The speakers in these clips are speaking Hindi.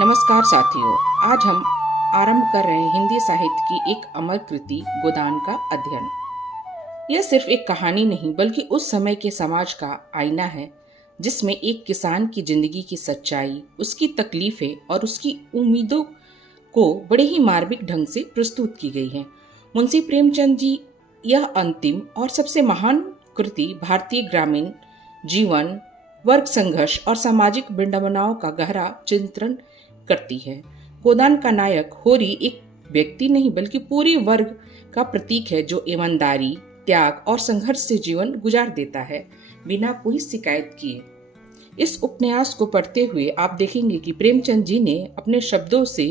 नमस्कार साथियों, आज हम आरंभ कर रहे हैं हिंदी साहित्य की एक अमर कृति गोदान का अध्ययन। यह सिर्फ एक कहानी नहीं बल्कि उस समय के समाज का आईना है जिसमें एक किसान की जिंदगी की सच्चाई, उसकी तकलीफें और उसकी उम्मीदों को बड़े ही मार्मिक ढंग से प्रस्तुत की गई है। मुंशी प्रेमचंद जी यह अंतिम और सबसे महान कृति भारतीय ग्रामीण जीवन, वर्ग संघर्ष और सामाजिक विडंबनाओं का गहरा चिंतन करती है। गोदान का नायक होरी एक व्यक्ति नहीं बल्कि पूरी वर्ग का प्रतीक है जो ईमानदारी, त्याग और संघर्ष से जीवन गुजार देता है बिना कोई शिकायत किए। इस उपन्यास को पढ़ते हुए आप देखेंगे कि प्रेमचंद जी ने अपने शब्दों से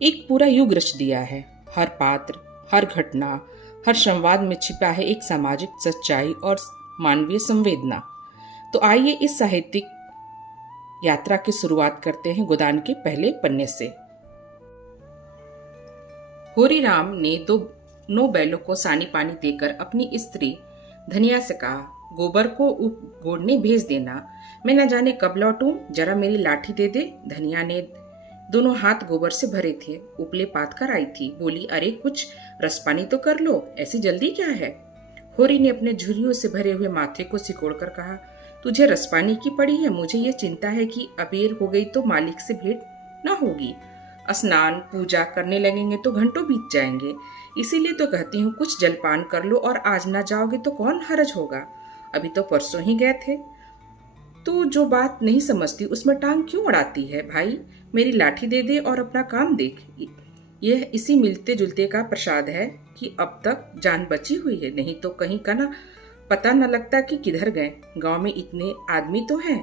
एक पूरा युग रच दिया है। हर पात्र, हर घटना, हर संवाद में छिपा है एक सामाजिक सच्चाई और मानवीय संवेदना। तो आइए इस साहित्यिक यात्रा की शुरुआत करते हैं गोदान के पहले पन्ने से। होरीराम ने दोनों बैलों को सानी पानी देकर अपनी स्त्री धनिया से कहा, गोबर को गोड़ने भेज देना, मैं न जाने कब लौटूं, जरा मेरी लाठी दे दे। धनिया ने दोनों हाथ गोबर से भरे थे, उपले पात कर आई थी। बोली, अरे कुछ रसपानी तो कर लो, ऐसी जल्दी क्या है। होरी ने अपने झुर्रियों से भरे हुए माथे को सिकोड़कर कहा, तुझे रसपानी की पड़ी है, मुझे ये चिंता है कि अबेर हो गई तो मालिक से भेंट न होगी। स्नान पूजा करने लगेंगे तो घंटों बीत जाएंगे, इसीलिए तो कहती हूँ कुछ जलपान कर लो, और आज ना जाओगे तो कौन हरज होगा, अभी तो परसों ही गए थे। तू जो बात नहीं समझती उसमें टांग क्यों अड़ाती है भाई, मेरी लाठी दे दे और अपना काम देख। यह इसी मिलते जुलते का प्रसाद है कि अब तक जान बची हुई है, नहीं तो कहीं का ना पता न लगता कि किधर गए। गांव में इतने आदमी तो हैं,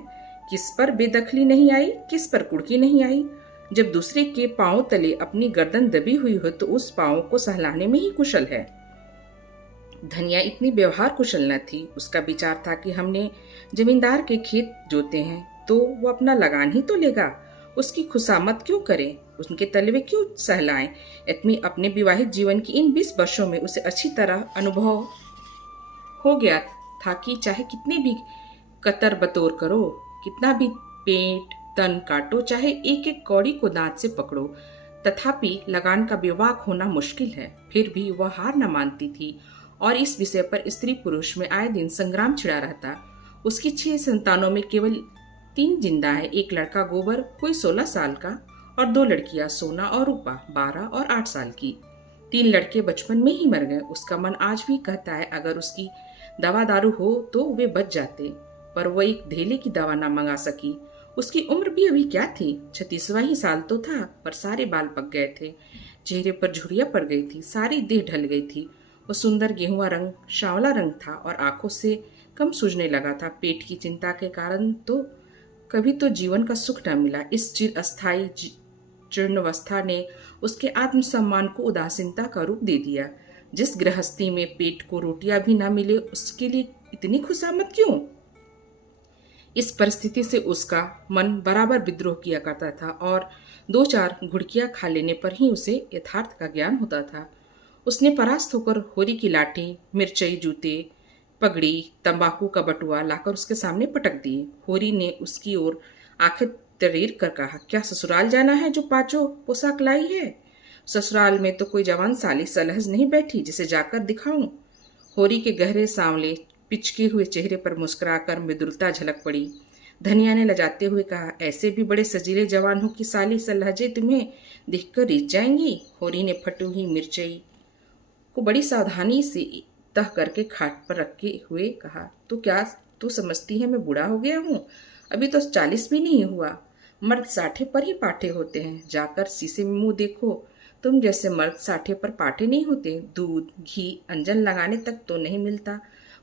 किस पर बेदखली नहीं आई, किस पर कुड़की नहीं आई। जब दूसरे के पांव तले अपनी गर्दन दबी हुई हो तो उस पांव को सहलाने में ही कुशल है। धनिया इतनी व्यवहार कुशल न थी। उसका विचार था कि हमने जमींदार के खेत जोते हैं तो वो अपना लगान ही तो लेगा, उसकी खुशामद क्यों करें, उनके तलवे क्यों सहलाएं। अपने विवाहित जीवन की इन 20 वर्षों में उसे अच्छी तरह अनुभव हो गया था कि चाहे कितनी भी कतर बतोर करो, कितना भी पेट तन काटो, चाहे एक एक कौड़ी को दांत से पकड़ो, तथापि लगान का विवाह होना मुश्किल है। फिर भी वह हार न मानती थी और इस विषय पर स्त्री पुरुष में आए दिन संग्राम छिड़ा रहता। उसकी 6 संतानों में केवल 3 जिंदा है, एक लड़का गोबर कोई 16 साल का और 2 लड़कियां सोना और रूपा 12 और 8 साल की। 3 लड़के बचपन में ही मर गए। उसका मन आज भी कहता है अगर उसकी दवा दारू हो तो वे बच जाते, पर वो एक धेले की दवा ना मंगा सकी। उसकी उम्र भी अभी क्या थी, 36वां ही साल तो था, पर सारे बाल पक गए थे, चेहरे पर झुर्रियां पड़ गई थी, सारी देह ढल गई थी। वो सुंदर गेहुआ रंग, सांवला रंग था और आंखों से कम सूझने लगा था। पेट की चिंता के कारण तो कभी तो जीवन का सुख न मिला। इस चिर अस्थायी जीर्णावस्था ने उसके आत्मसम्मान को उदासीनता का रूप दे दिया। जिस गृहस्थी में पेट को रोटियां भी ना मिले उसके लिए इतनी खुशामद क्यों। इस परिस्थिति से उसका मन बराबर विद्रोह किया करता था और 2-4 घुड़कियां खा लेने पर ही उसे यथार्थ का ज्ञान होता था। उसने परास्त होकर होरी की लाठी, मिर्चई, जूते, पगड़ी, तंबाकू का बटुआ लाकर उसके सामने पटक दिए। होरी ने उसकी ओर आंखें तरेर कर कहा, क्या ससुराल जाना है जो 5 पोशाक लाई है। ससुराल में तो कोई जवान साली सलहज नहीं बैठी जिसे जाकर दिखाऊं। होरी के गहरे सांवले पिचके हुए चेहरे पर मुस्कुराकर मृदुलता झलक पड़ी। धनिया ने लजाते हुए कहा, ऐसे भी बड़े सजीले जवान हो कि साली सलहजे तुम्हें देखकर रीझ जाएंगी। होरी ने फटी हुई मिर्चई को बड़ी सावधानी से तह करके खाट पर रखे हुए कहा, तो क्या तू समझती है मैं बूढ़ा हो गया हूँ, अभी तो 40 भी नहीं हुआ। मर्द 60 पर ही पाठे होते हैं, जाकर शीशे में मुंह देखो, तुम जैसे मर्द 60 पर पाठे नहीं होते। दूध घी अंजन लगाने तक तो नहीं मिलता,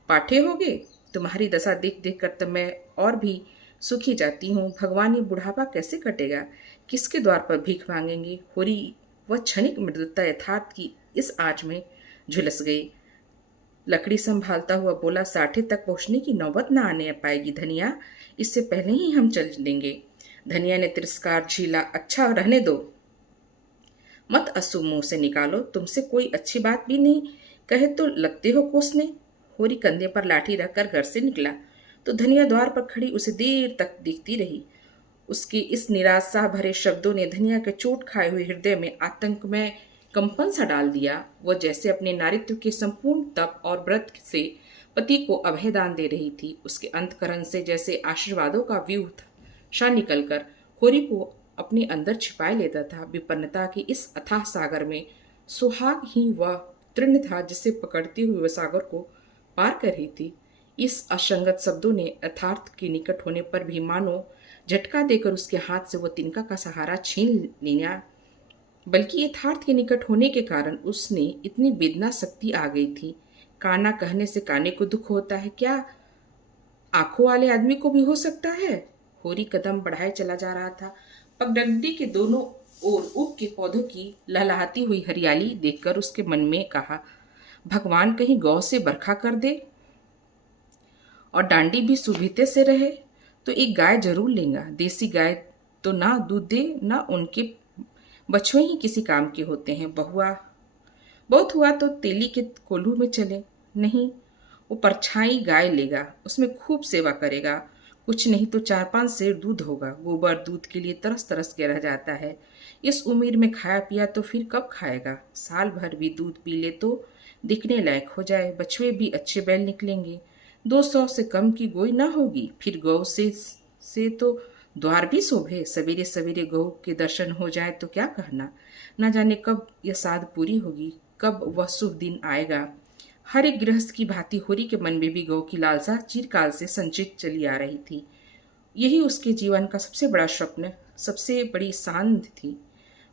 पाठे होगे। तुम्हारी दशा देख देख कर तो मैं और भी सुखी जाती हूँ। भगवान ये बुढ़ापा कैसे कटेगा, किसके द्वार पर भीख मांगेंगे। होरी वह क्षणिक मृदुता यथार्थ की इस आंच में झुलस गई। लकड़ी संभालता हुआ बोला, 60 तक पहुंचने की नौबत न आने पाएगी धनिया, इससे पहले ही हम चल लेंगे। धनिया ने तिरस्कार झीला, अच्छा रहने दो, मत असु मुंह से निकालो, तुमसे कोई अच्छी बात भी नहीं कहे तो लगते हो कोसने। होरी कंधे पर लाठी रखकर घर से निकला तो धनिया द्वार पर खड़ी उसे देर तक देखती रही। उसके इस निराशा भरे शब्दों ने धनिया के चोट खाए हुए हृदय में आतंक में कंपन सा डाल दिया। वह जैसे अपने नारित्व के संपूर्ण तप और व्रत से पति को अभय दान दे रही थी। उसके अंतकरण से जैसे आशीर्वादों का व्यूह सा निकलकर होरी को अपने अंदर छिपाए लेता था। विपन्नता के इस अथाह सागर में सुहाग ही वह तृण था जिसे पकड़ती हुई वह सागर को पार कर रही थी। इस असंगत शब्दों ने यथार्थ के निकट होने पर भी मानो झटका देकर उसके हाथ से वो तिनका का सहारा छीन लिया। बल्कि यथार्थ के निकट होने के कारण उसने इतनी वेदना शक्ति आ गई थी। काना कहने से काने को दुख होता है, क्या आंखों वाले आदमी को भी हो सकता है? होरी कदम बढ़ाए चला जा रहा था। पगडंडी के दोनों ओर ऊख के पौधों की लहलहाती हुई हरियाली देखकर उसके मन में कहा, भगवान कहीं गौ से बरखा कर दे और डांडी भी सुभीते से रहे तो एक गाय जरूर लेगा। देसी गाय तो ना दूध दे ना उनके बछुए ही किसी काम के होते हैं। बहुत हुआ तो तेली के कोल्हू में चले। नहीं, वो परछाई गाय लेगा, उसमें खूब सेवा करेगा। कुछ नहीं तो 4-5 सेर दूध होगा। गोबर दूध के लिए तरस तरस के रह जाता है। इस उम्र में खाया पिया तो फिर कब खाएगा? साल भर भी दूध पी ले तो दिखने लायक हो जाए। बछुए भी अच्छे बैल निकलेंगे। 200 से कम की गोई ना होगी। फिर गौ से तो द्वार भी शोभे। सवेरे सवेरे गौ के दर्शन हो जाए तो क्या कहना। न जाने कब यह साध पूरी होगी, कब वह शुभ दिन आएगा। हर एक गृहस्थ की भांति होरी के मन में भी गौ की लालसा चिरकाल से संचित चली आ रही थी। यही उसके जीवन का सबसे बड़ा स्वप्न, सबसे बड़ी सांध थी।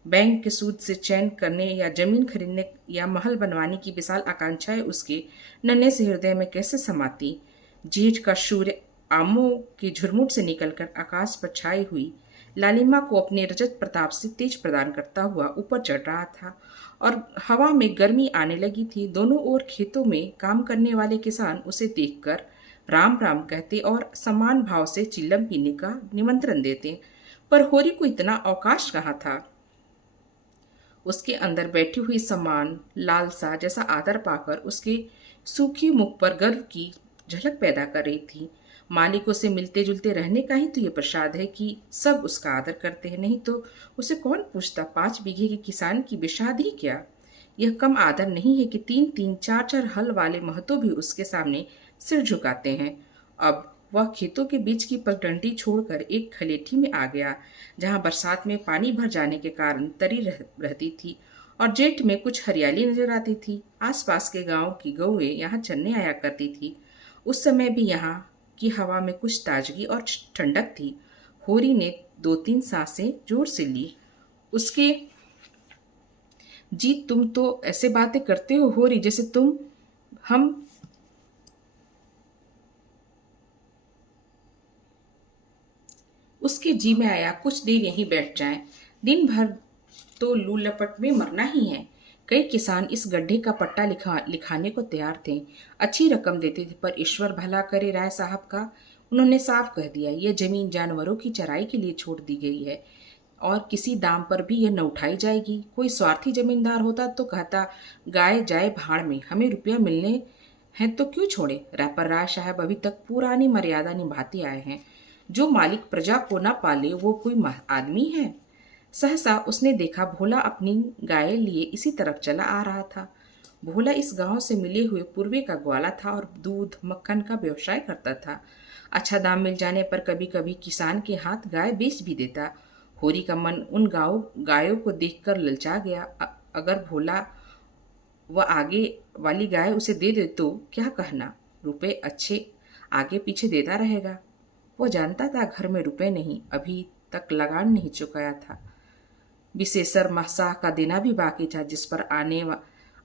बैंक के सूद से चैन करने या जमीन खरीदने या महल बनवाने की विशाल आकांक्षाएं उसके नन्हे से हृदय में कैसे समाती। जेठ का सूर्य आमों के झुरमुट से निकलकर आकाश पर छाई हुई लालिमा को अपने रजत प्रताप से तेज प्रदान करता हुआ ऊपर चढ़ रहा था और हवा में गर्मी आने लगी थी। दोनों ओर खेतों में काम करने वाले किसान उसे देखकर राम राम कहते और समान भाव से चिल्लम पीने का निमंत्रण देते, पर होरी को इतना अवकाश कहाँ था। उसके अंदर बैठी हुई समान लालसा जैसा आदर पाकर उसके सूखे मुख पर गर्व की झलक पैदा कर रही थी। मालिकों से मिलते जुलते रहने का ही तो ये प्रसाद है कि सब उसका आदर करते हैं, नहीं तो उसे कौन पूछता। 5 बीघे के किसान की विषाद ही क्या। यह कम आदर नहीं है कि 3-3 4-4 हल वाले महतो भी उसके सामने सिर झुकाते हैं। अब वह खेतों के बीच की पगडंडी छोड़कर एक खलेठी में आ गया, जहां बरसात में पानी भर जाने के कारण तरी रहती थी और जेठ में कुछ हरियाली नजर आती थी। आसपास के गांव की गौएं यहाँ चरने आया करती थी। उस समय भी यहाँ की हवा में कुछ ताजगी और ठंडक थी। होरी ने 2-3 सांसें जोर से ली। उसके जी, तुम तो ऐसे बातें करते हो होरी, जैसे तुम हम उसके जी में आया कुछ देर यहीं बैठ जाएं। दिन भर तो लू लपट में मरना ही है। कई किसान इस गड्ढे का पट्टा लिखाने को तैयार थे। अच्छी रकम देते थे, पर ईश्वर भला करे राय साहब का। उन्होंने साफ कह दिया, यह जमीन जानवरों की चराई के लिए छोड़ दी गई है और किसी दाम पर भी यह न उठाई जाएगी। कोई स्वार्थी जमींदार होता तो कहता, गाय जाए भाड़ में, हमें रुपया मिलने हैं तो क्यों छोड़े। पर राय साहब अभी तक पुरानी मर्यादा निभाते आए हैं। जो मालिक प्रजा को न पाले वो कोई आदमी है। सहसा उसने देखा भोला अपनी गाय लिए इसी तरफ चला आ रहा था। भोला इस गांव से मिले हुए पूर्वे का ग्वाला था और दूध मक्खन का व्यवसाय करता था। अच्छा दाम मिल जाने पर कभी कभी किसान के हाथ गाय बेच भी देता। होरी का मन उन गायों को देखकर ललचा गया। अगर भोला वह आगे वाली गाय उसे दे दे तो क्या कहना, रुपए अच्छे आगे पीछे देता रहेगा। वो जानता था घर में रुपए नहीं, अभी तक लगान नहीं चुकाया था। विशेषर मासाह का देना भी बाकी था, जिस पर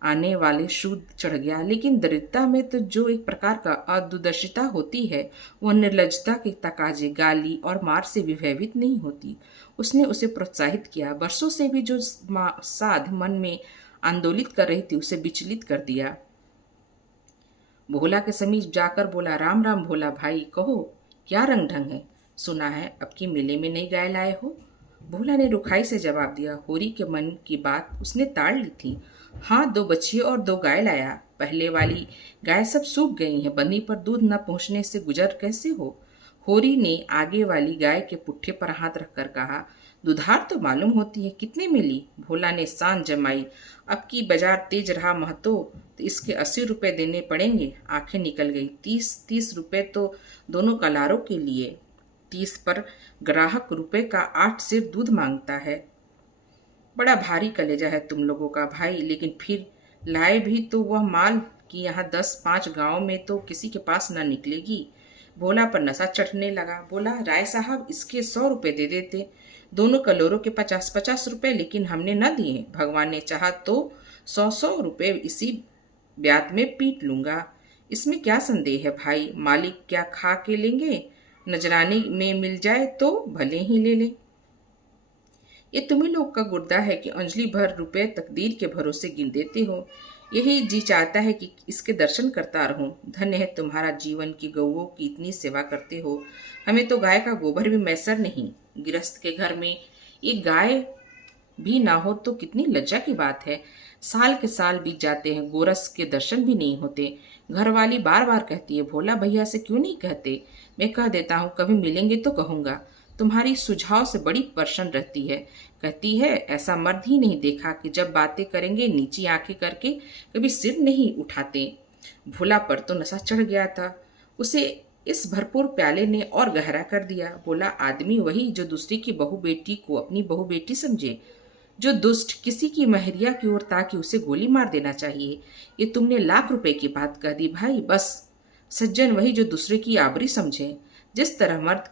आने वाले सूद चढ़ गया। लेकिन दरिद्रता में तो जो एक प्रकार का अदूरदर्शिता होती है, वह निर्लजता के तकाजे, गाली और मार से विभवित नहीं होती। उसने उसे प्रोत्साहित किया। वर्षों से भी जो साध मन में आंदोलित कर रही थी, उसे विचलित कर दिया। भोला के समीप जाकर बोला, राम राम भोला भाई, कहो क्या रंग ढंग है। सुना है अब की मेले में नई गाय लाए हो। भोला ने रुखाई से जवाब दिया। होरी के मन की बात उसने ताड़ ली थी। हाँ, 2 बच्चे और 2 गाय लाया। पहले वाली गाय सब सूख गई हैं। बंदी पर दूध न पहुंचने से गुजर कैसे हो। होरी ने आगे वाली गाय के पुट्ठे पर हाथ रखकर कहा, दुधार तो मालूम होती है, कितने में ली? भोला ने सान जमाई, अब की बाजार तेज रहा महतो, तो इसके 80 रुपए देने पड़ेंगे। आंखें निकल गई। 30 30 रुपए तो दोनों कलारों के लिए। 30 पर ग्राहक रुपए का 8 सेर दूध मांगता है। बड़ा भारी कलेजा है तुम लोगों का भाई, लेकिन फिर लाए भी तो वह माल कि यहाँ 10 5 गांव में तो किसी के पास न निकलेगी। भोला पर नशा चढ़ने लगा। बोला, राय साहब इसके 100 रुपए दे देते, दोनों कलोरों के 50 50 रुपए, लेकिन हमने न दिए। भगवान ने चाहा तो 100 100 रुपए इसी ब्यात में पीट लूंगा। इसमें क्या संदेह है भाई, मालिक क्या खा के लेंगे? नजराने में मिल जाए तो भले ही ले ले। ये तुम्ही लोग का गुर्दा है कि अंजलि भर रुपए तकदीर के भरोसे गिन देते हो। यही जी चाहता है कि इसके दर्शन करता रहूं। धन्य है तुम्हारा जीवन की गौओं की इतनी सेवा करते हो। हमें तो गाय का गोबर भी मैसर नहीं। गृहस्थ के घर में एक गाय भी ना हो तो कितनी लज्जा की बात है। साल के साल बीत जाते हैं, गोरस के दर्शन भी नहीं होते। घरवाली बार बार कहती है, भोला भैया से क्यों नहीं कहते? मैं कह देता हूँ, कभी मिलेंगे तो कहूँगा। तुम्हारी सुझाव से बड़ी प्रसन्न रहती है। कहती है, ऐसा मर्द ही नहीं देखा कि जब बातें करेंगे नीची आंखें करके कभी सिर नहीं उठाते। भोला पर तो नशा चढ़ गया था। उसे इस भरपूर प्याले ने और गहरा कर दिया। बोला, आदमी वही जो दूसरी की बहू बेटी को अपनी बहू बेटी समझे, जो दुष्ट किसी की महरिया की ओर ताकि उसे गोली मार देना चाहिए। ये तुमने लाख रुपए की बात कह दी भाई। बस सज्जन वही जो दूसरे की आबरी समझे। जिस तरह मर्द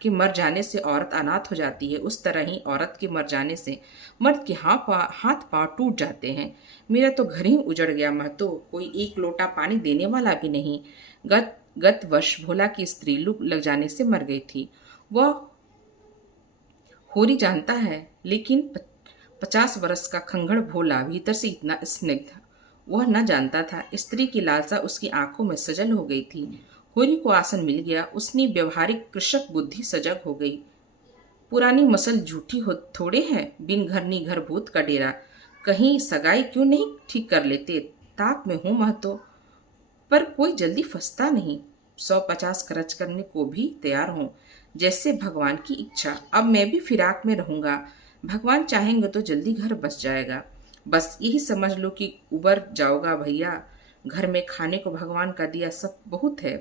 के मर जाने से औरत अनाथ हो जाती है, उस तरह ही औरत के मर जाने से मर्द के हाथ पांव टूट जाते हैं। मेरा तो घर ही उजड़ गया महतो, कोई एक लोटा पानी देने वाला भी नहीं। गत वर्ष भोला की स्त्री लू लग जाने से मर गई थी। वह होरी जानता है, लेकिन 50 वर्ष का खंगड़ भोला भीतर से इतना स्निग्ध वह न जानता था। स्त्री की लालसा उसकी आंखों में सजल हो गई थी। होरी को आसन मिल गया। उसने व्यवहारिक कृषक बुद्धि सजग हो गई। पुरानी मसल झूठी हो थोड़े है, बिन घरनी घर भूत का डेरा। कहीं सगाई क्यों नहीं ठीक कर लेते? ताक में हूं महतो, पर कोई जल्दी फंसता नहीं। 150 खर्च करने को भी तैयार हूं, जैसे भगवान की इच्छा। अब मैं भी फिराक में रहूंगा। भगवान चाहेंगे तो जल्दी घर बस जाएगा। बस यही समझ लो कि उबर जाओगा भैया। घर में खाने को भगवान का दिया सब बहुत है।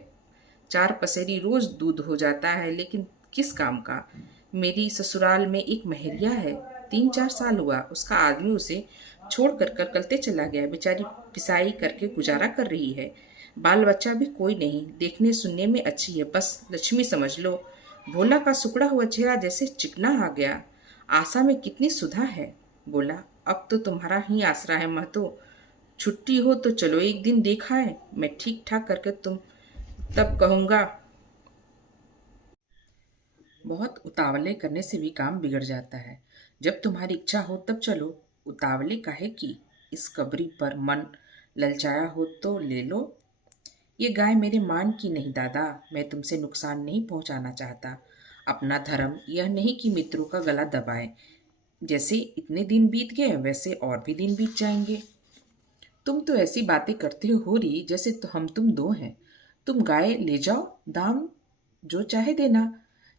4 पसेरी रोज दूध हो जाता है, लेकिन किस काम का? मेरी ससुराल में एक महरिया है, 3 4 साल हुआ उसका आदमी उसे छोड़ कर करकलते चला गया। बेचारी पिसाई करके गुजारा कर रही है। बाल बच्चा भी कोई नहीं, देखने सुनने में अच्छी है, बस लक्ष्मी समझ लो। भोला का सुकड़ा हुआ चेहरा जैसे चिकना आ गया। आशा में कितनी सुधा है। बोला, अब तो तुम्हारा ही आसरा है महतो। छुट्टी हो तो चलो एक दिन देखा है, मैं ठीक ठाक करके तुम तब कहूँगा। बहुत उतावले करने से भी काम बिगड़ जाता है। जब तुम्हारी इच्छा हो तब चलो, उतावले काहे की? इस कबरी पर मन ललचाया हो तो ले लो। ये गाय मेरे मान की नहीं दादा, मैं तुमसे नुकसान नहीं पहुंचाना चाहता। अपना धर्म यह नहीं कि मित्रों का गला दबाए। जैसे इतने दिन बीत गए वैसे और भी दिन बीत जाएंगे। तुम तो ऐसी बातें करते हो रही जैसे तो हम तुम दो हैं। तुम गाय ले जाओ, दाम जो चाहे देना।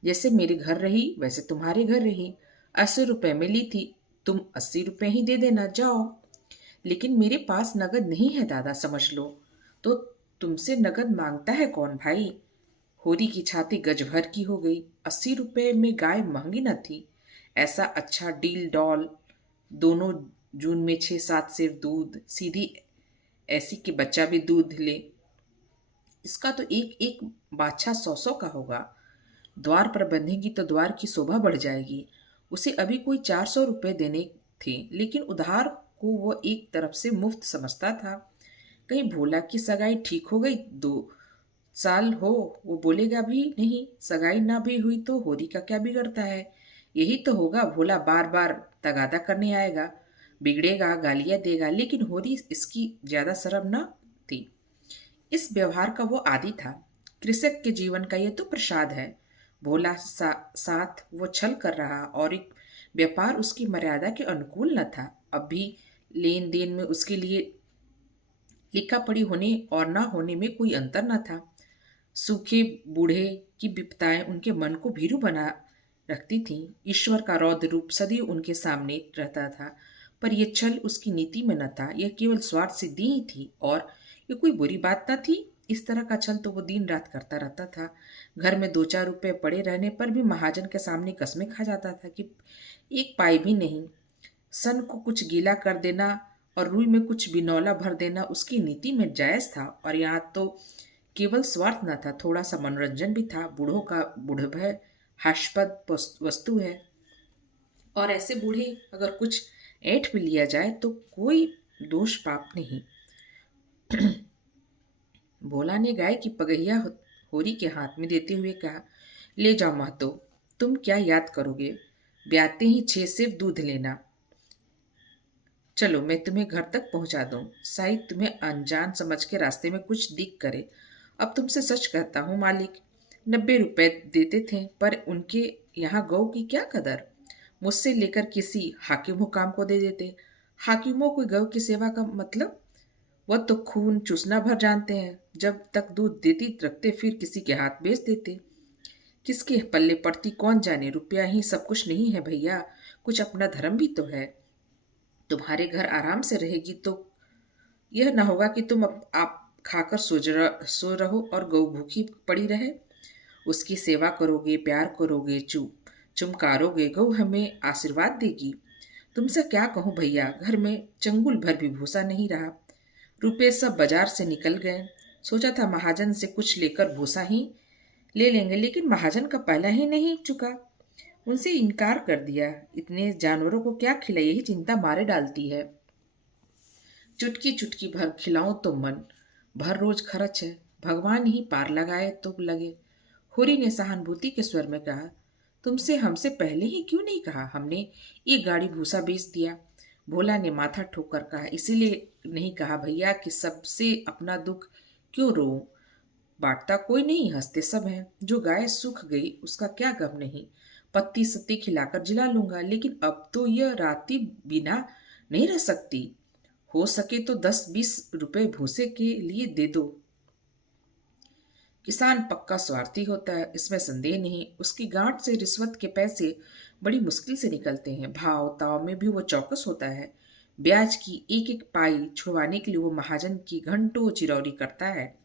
जैसे मेरे घर रही वैसे तुम्हारे घर रही। 80 रुपए में ली थी, तुम 80 रुपए ही दे देना, जाओ। लेकिन मेरे पास नगद नहीं है दादा, समझ लो। तो तुमसे नगद मांगता है कौन भाई? होरी की छाती गज भर की हो गई। 80 रुपए में गाय महंगी न थी। ऐसा अच्छा डील डॉल, दोनों जून में 6 7 सेर दूध, सीधी ऐसी कि बच्चा भी दूध ले। इसका तो एक एक बाछा 100 100 का होगा। द्वार पर बंधेगी तो द्वार की शोभा बढ़ जाएगी। उसे अभी कोई 400 रुपए देने थे, लेकिन उधार को वो एक तरफ से मुफ्त समझता था। कहीं भोला की सगाई ठीक हो गई, 2 साल हो, वो बोलेगा भी नहीं। सगाई ना भी हुई तो होरी का क्या बिगड़ता है? यही तो होगा, भोला बार बार तगादा करने आएगा, बिगड़ेगा, गालियां देगा, लेकिन होरी इसकी ज्यादा शर्म न थी। इस व्यवहार का वो आदी था। कृषक के जीवन का यह तो प्रसाद है। भोला साथ वो छल कर रहा और एक व्यापार उसकी मर्यादा के अनुकूल न था। अब भी लेन देन में उसके लिए लिखा पढ़ी होने और ना होने में कोई अंतर न था। सूखे बूढ़े की विपदाएं उनके मन को भीरू बना रखती थीं। ईश्वर का रौद्र रूप सदैव उनके सामने रहता था, पर यह छल उसकी नीति में न था, यह केवल स्वार्थ सिद्धि ही थी, और ये कोई बुरी बात न थी। इस तरह का छल तो वो दिन रात करता रहता था। घर में 2-4 रुपए पड़े रहने पर भी महाजन के सामने कस्में खा जाता था कि एक पाई भी नहीं। सन को कुछ गीला कर देना और रुई में कुछ बिनौला भर देना उसकी नीति में जायज था, और यहाँ तो केवल स्वार्थ न था, थोड़ा सा मनोरंजन भी था। बूढ़ों का बुढ़भय हास्यास्पद वस्तु है, और ऐसे बूढ़े अगर कुछ ऐंठ भी लिया जाए तो कोई दोष पाप नहीं। भोला ने गाय की पगहिया होरी के हाथ में देते हुए कहा, ले जाओ महतो, तुम क्या याद करोगे, ब्याते ही 6 सेर दूध लेना। चलो मैं तुम्हें घर तक पहुंचा दूं, शायद तुम्हें अनजान समझ के रास्ते में कुछ दिख करे। अब तुमसे सच कहता हूँ मालिक, 90 रुपए देते थे, पर उनके यहाँ गौ की क्या कदर। मुझसे लेकर किसी हाकिम हुकाम को दे देते। हाकिमों को गौ की सेवा का मतलब, वह तो खून चूसना भर जानते हैं। जब तक दूध देती रखते, फिर किसी के हाथ बेच देते। किसके पल्ले पड़ती कौन जाने, रुपया ही सब कुछ नहीं है भैया, कुछ अपना धर्म भी तो है। तुम्हारे घर आराम से रहेगी तो यह ना होगा कि तुम आप खाकर सो रहो और गौ भूखी पड़ी रहे। उसकी सेवा करोगे, प्यार करोगे, चुमकारोगे, गौ हमें आशीर्वाद देगी। तुमसे क्या कहूँ भैया, घर में चंगुल भर भी भूसा नहीं रहा। रुपए सब बाजार से निकल गए। सोचा था महाजन से कुछ लेकर भूसा ही ले लेंगे, लेकिन महाजन का पहला ही नहीं चुका, उनसे इनकार कर दिया। इतने जानवरों को क्या खिलाए, यही चिंता मारे डालती है। चुटकी चुटकी भर खिलाऊं तो मन भर रोज खर्च है, भगवान ही पार लगाए तो लगे। होरी ने सहानुभूति के स्वर में कहा, तुमसे हमसे पहले ही क्यों नहीं कहा, हमने एक गाड़ी भूसा बेच दिया। भोला ने माथा ठोकर कहा, इसीलिए नहीं कहा भैया कि सबसे अपना दुख क्यों रो, बांटता कोई नहीं, हंसते सब हैं। जो गाय सूख गई उसका क्या गम नहीं, पत्ती सत्ती खिलाकर जिला लूंगा, लेकिन अब तो यह राती बिना नहीं रह सकती। हो सके तो 10-20 रुपए भूसे के लिए दे दो। किसान पक्का स्वार्थी होता है, इसमें संदेह नहीं। उसकी गांठ से रिश्वत के पैसे बड़ी मुश्किल से निकलते हैं। भाव ताव में भी वो चौकस होता है। ब्याज की एक एक पाई छुड़वाने के लिए वो महाजन की घंटों चिरौरी करता है।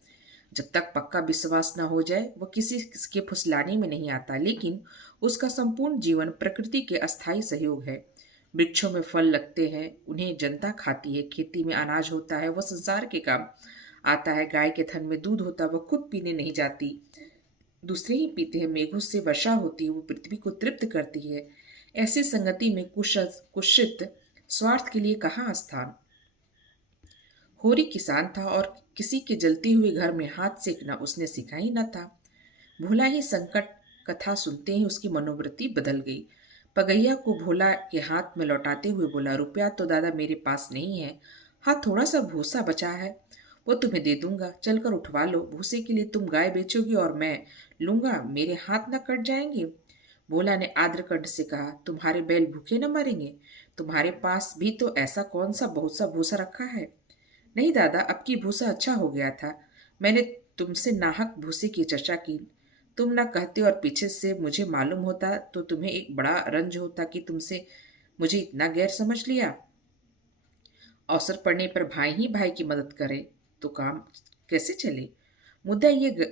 जब तक पक्का विश्वास न हो जाए वो किसी के फुसलाने में नहीं आता, लेकिन उसका संपूर्ण जीवन प्रकृति के अस्थायी सहयोग है। वृक्षों में फल लगते हैं, उन्हें जनता खाती है। खेती में अनाज होता है, वह संसार के काम आता है। गाय के थन में दूध होता है, वह खुद पीने नहीं जाती, दूसरे ही पीते हैं। मेघों से वर्षा होती है, वो पृथ्वी को तृप्त करती है। ऐसी संगति में कुशित स्वार्थ के लिए कहाँ स्थान। होरी किसान था और किसी के जलते हुए घर में हाथ सेकना उसने सीखा ही न था। भोला ही संकट कथा सुनते ही उसकी मनोवृत्ति बदल गई। पगैया को भोला के हाथ में लौटाते हुए बोला, रुपया तो दादा मेरे पास नहीं है, हाँ थोड़ा सा भूसा बचा है, वो तुम्हें दे दूंगा, चलकर उठवा लो। भूसे के लिए तुम गाय बेचोगी और मैं लूंगा, मेरे हाथ न कट जाएंगे। भोला ने आद्रकंठ से कहा, तुम्हारे बैल भूखे न मरेंगे, तुम्हारे पास भी तो ऐसा कौन सा बहुत सा भूसा रखा है। नहीं दादा, अब की भूसा अच्छा हो गया था, मैंने तुमसे नाहक भूसे की चर्चा की, तुम ना कहते और पीछे से मुझे मालूम होता तो तुम्हें एक बड़ा रंज होता कि तुमसे मुझे इतना गैर समझ लिया। अवसर पड़ने पर भाई ही भाई की मदद करे तो काम कैसे चले। मुद्दा यह कि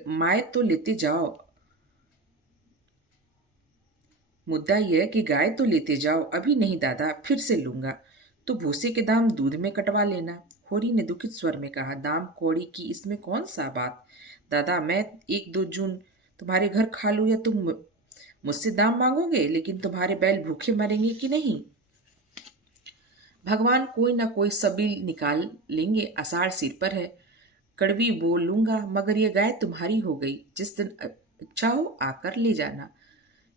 गाय तो लेते जाओ। अभी नहीं दादा, फिर से लूंगा, तो भूसे के दाम दूध में कटवा लेना। होरी ने दुखित स्वर में कहा, दाम कौड़ी की इसमें कौन सा बात दादा, मैं 1-2 जून तुम्हारे घर खा लूँ या तुम मुझसे दाम मांगोगे, लेकिन तुम्हारे बैल भूखे मरेंगे कि नहीं। भगवान कोई ना कोई सबील निकाल लेंगे, आषाढ़ सिर पर है, कड़वी बोल लूंगा, मगर यह गाय तुम्हारी हो गई, जिस दिन इच्छा हो आकर ले जाना।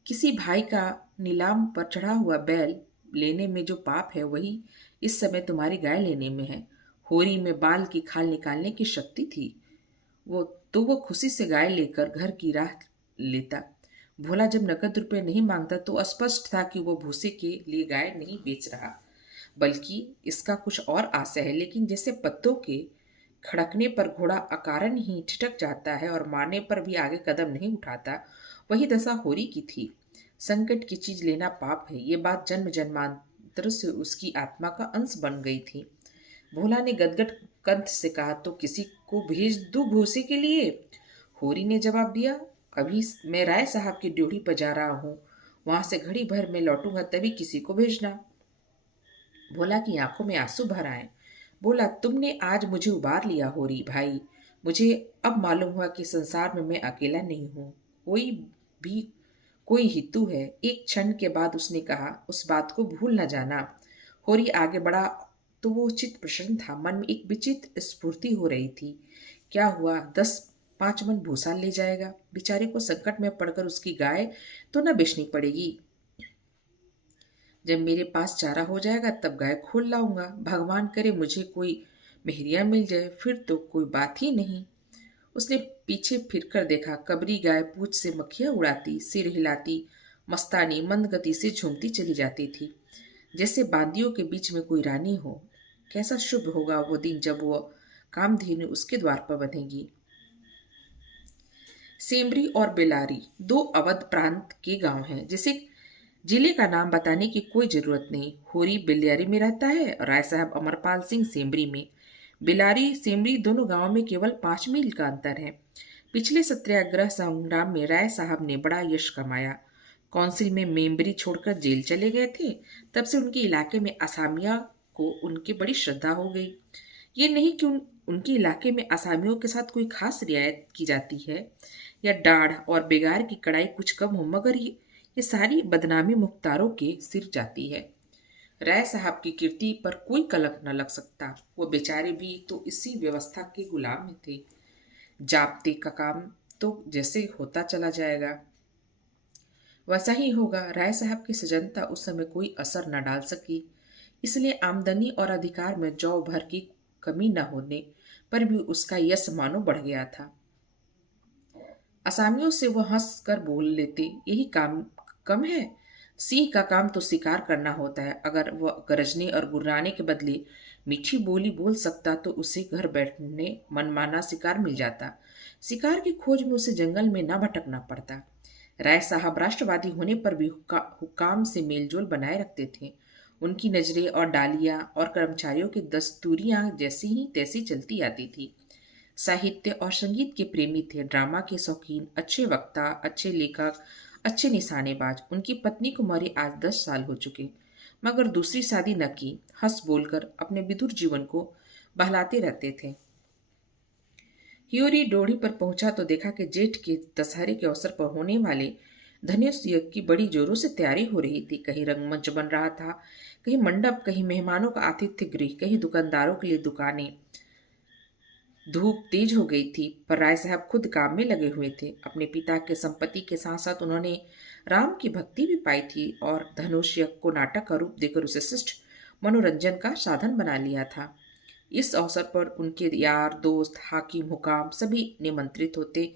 किसी भाई का नीलाम पर चढ़ा हुआ बैल लेने में जो पाप है, वही इस समय तुम्हारी गाय लेने में है। होरी में बाल की खाल निकालने की शक्ति थी, वो खुशी से गाय लेकर घर की राह लेता। भोला जब नकद रुपए नहीं मांगता तो स्पष्ट था कि वो भूसे के लिए गाय नहीं बेच रहा, बल्कि इसका कुछ और आशय है। लेकिन जैसे पत्तों के खड़कने पर घोड़ा अकारण ही ठिठक जाता है और मारने पर भी आगे कदम नहीं उठाता, वही दशा होरी की थी। संकट की चीज लेना पाप है, ये बात जन्म जन्मांतर से उसकी आत्मा का अंश बन गई थी। भोला ने गदगद कंठ से कहा, तो किसी को भेज दूं भूसे के लिए? होरी ने जवाब दिया, अभी मैं राय साहब की ड्यूटी पर जा रहा हूँ, वहां से घड़ी भर में लौटूंगा, तभी किसी को भेजना। भोला की आंखों में आंसू भर आए। बोला, तुमने आज मुझे उबार लिया होरी भाई। मुझे अब मालूम हुआ कि संसार में मैं अकेला नहीं हूँ, कोई भी कोई हितू है। एक क्षण के बाद उसने कहा, उस बात को भूल न जाना। होरी आगे बढ़ा तो वो चित्त प्रसन्न था, मन में एक विचित्र स्फूर्ति हो रही थी। क्या हुआ, 10-5 मन भूसा ले जाएगा? बेचारे को संकट में पड़कर उसकी गाय तो न बेचनी पड़ेगी। जब मेरे पास चारा हो जाएगा तब गाय खोल लाऊंगा। भगवान करे मुझे कोई मेहरिया मिल जाए, फिर तो कोई बात ही नहीं। उसने पीछे फिरकर देखा, कबरी गाय पूंछ से मक्खियां उड़ाती, सिर हिलाती, मस्तानी मंद गति से झूमती चली जाती थी, जैसे बांदियों के बीच में कोई रानी हो। कैसा शुभ होगा वो दिन जब वो कामधेनु उसके द्वार पर बंधेगी। सेमरी और बेलारी दो अवध प्रांत के गांव हैं, जिसे जिले का नाम बताने की कोई जरूरत नहीं। होरी बेलियारी में रहता है और राय साहब अमरपाल सिंह सेमरी में। बेलारी सेमरी दोनों गांवों में केवल 5 मील का अंतर है। पिछले सत्याग्रह संग्राम में राय साहब ने बड़ा यश कमाया। काउंसिल में मेंबरी छोड़कर जेल चले गए थे, तब से उनके इलाके में असामिया को उनकी बड़ी श्रद्धा हो गई। ये नहीं कि उनके इलाके में असामियों के साथ कोई खास रियायत की जाती है या डाढ़ और बेगार की कड़ाई कुछ कम हो, मगर ये सारी बदनामी मुख्तारों के सिर जाती है। राय साहब की कीर्ति पर कोई कलंक न लग सकता। वो बेचारे भी तो इसी व्यवस्था के गुलाम में थे। जाप्ते का काम तो जैसे होता चला जाएगा वैसा ही होगा। राय साहब की सजनता उस समय कोई असर न डाल सकी, इसलिए आमदनी और अधिकार में जौ भर की कमी न होने पर भी उसका यश मानो बढ़ गया था। असामियों से वो हंस कर बोल लेते, यही काम कम है? सिंह का काम तो शिकार करना होता है। अगर वह गरजने और गुर्राने के बदले मीठी बोली बोल सकता तो उसे घर बैठने मनमाना शिकार मिल जाता। शिकार की खोज में उसे जंगल में न भटकना पड़ता। राय साहब राष्ट्रवादी होने पर भी हुकाम से मेलजोल बनाए रखते थे। उनकी नजरें और डालियां और कर्मचारियों की दस्तूरियां जैसी ही तैसी चलती आती थी। साहित्य और संगीत के प्रेमी थे, ड्रामा के शौकीन, अच्छे वक्ता, अच्छे लेखक, अच्छे निशानेबाज। उनकी पत्नी को मरे आज 10 साल हो चुके, मगर दूसरी शादी न की। हंस बोलकर अपने विधुर जीवन को बहलाते रहते थे। ह्यूरी डोढ़ी पर पहुंचा तो देखा कि जेठ के दशहरे के अवसर पर होने वाले धनुष यज्ञ की बड़ी जोरों से तैयारी हो रही थी। कहीं रंगमंच बन रहा था, कहीं मंडप, कहीं मेहमानों का आतिथ्य गृह, कहीं दुकानदारों के लिए दुकानें। धूप तेज हो गई थी, पर राय साहब खुद काम में लगे हुए थे। अपने पिता के संपत्ति के साथ साथ उन्होंने राम की भक्ति भी पाई थी और धनुष यज्ञ को नाटक का रूप देकर उसे शिष्ट मनोरंजन का साधन बना लिया था। इस अवसर पर उनके यार दोस्त, हाकिम, हुकाम सभी निमंत्रित होते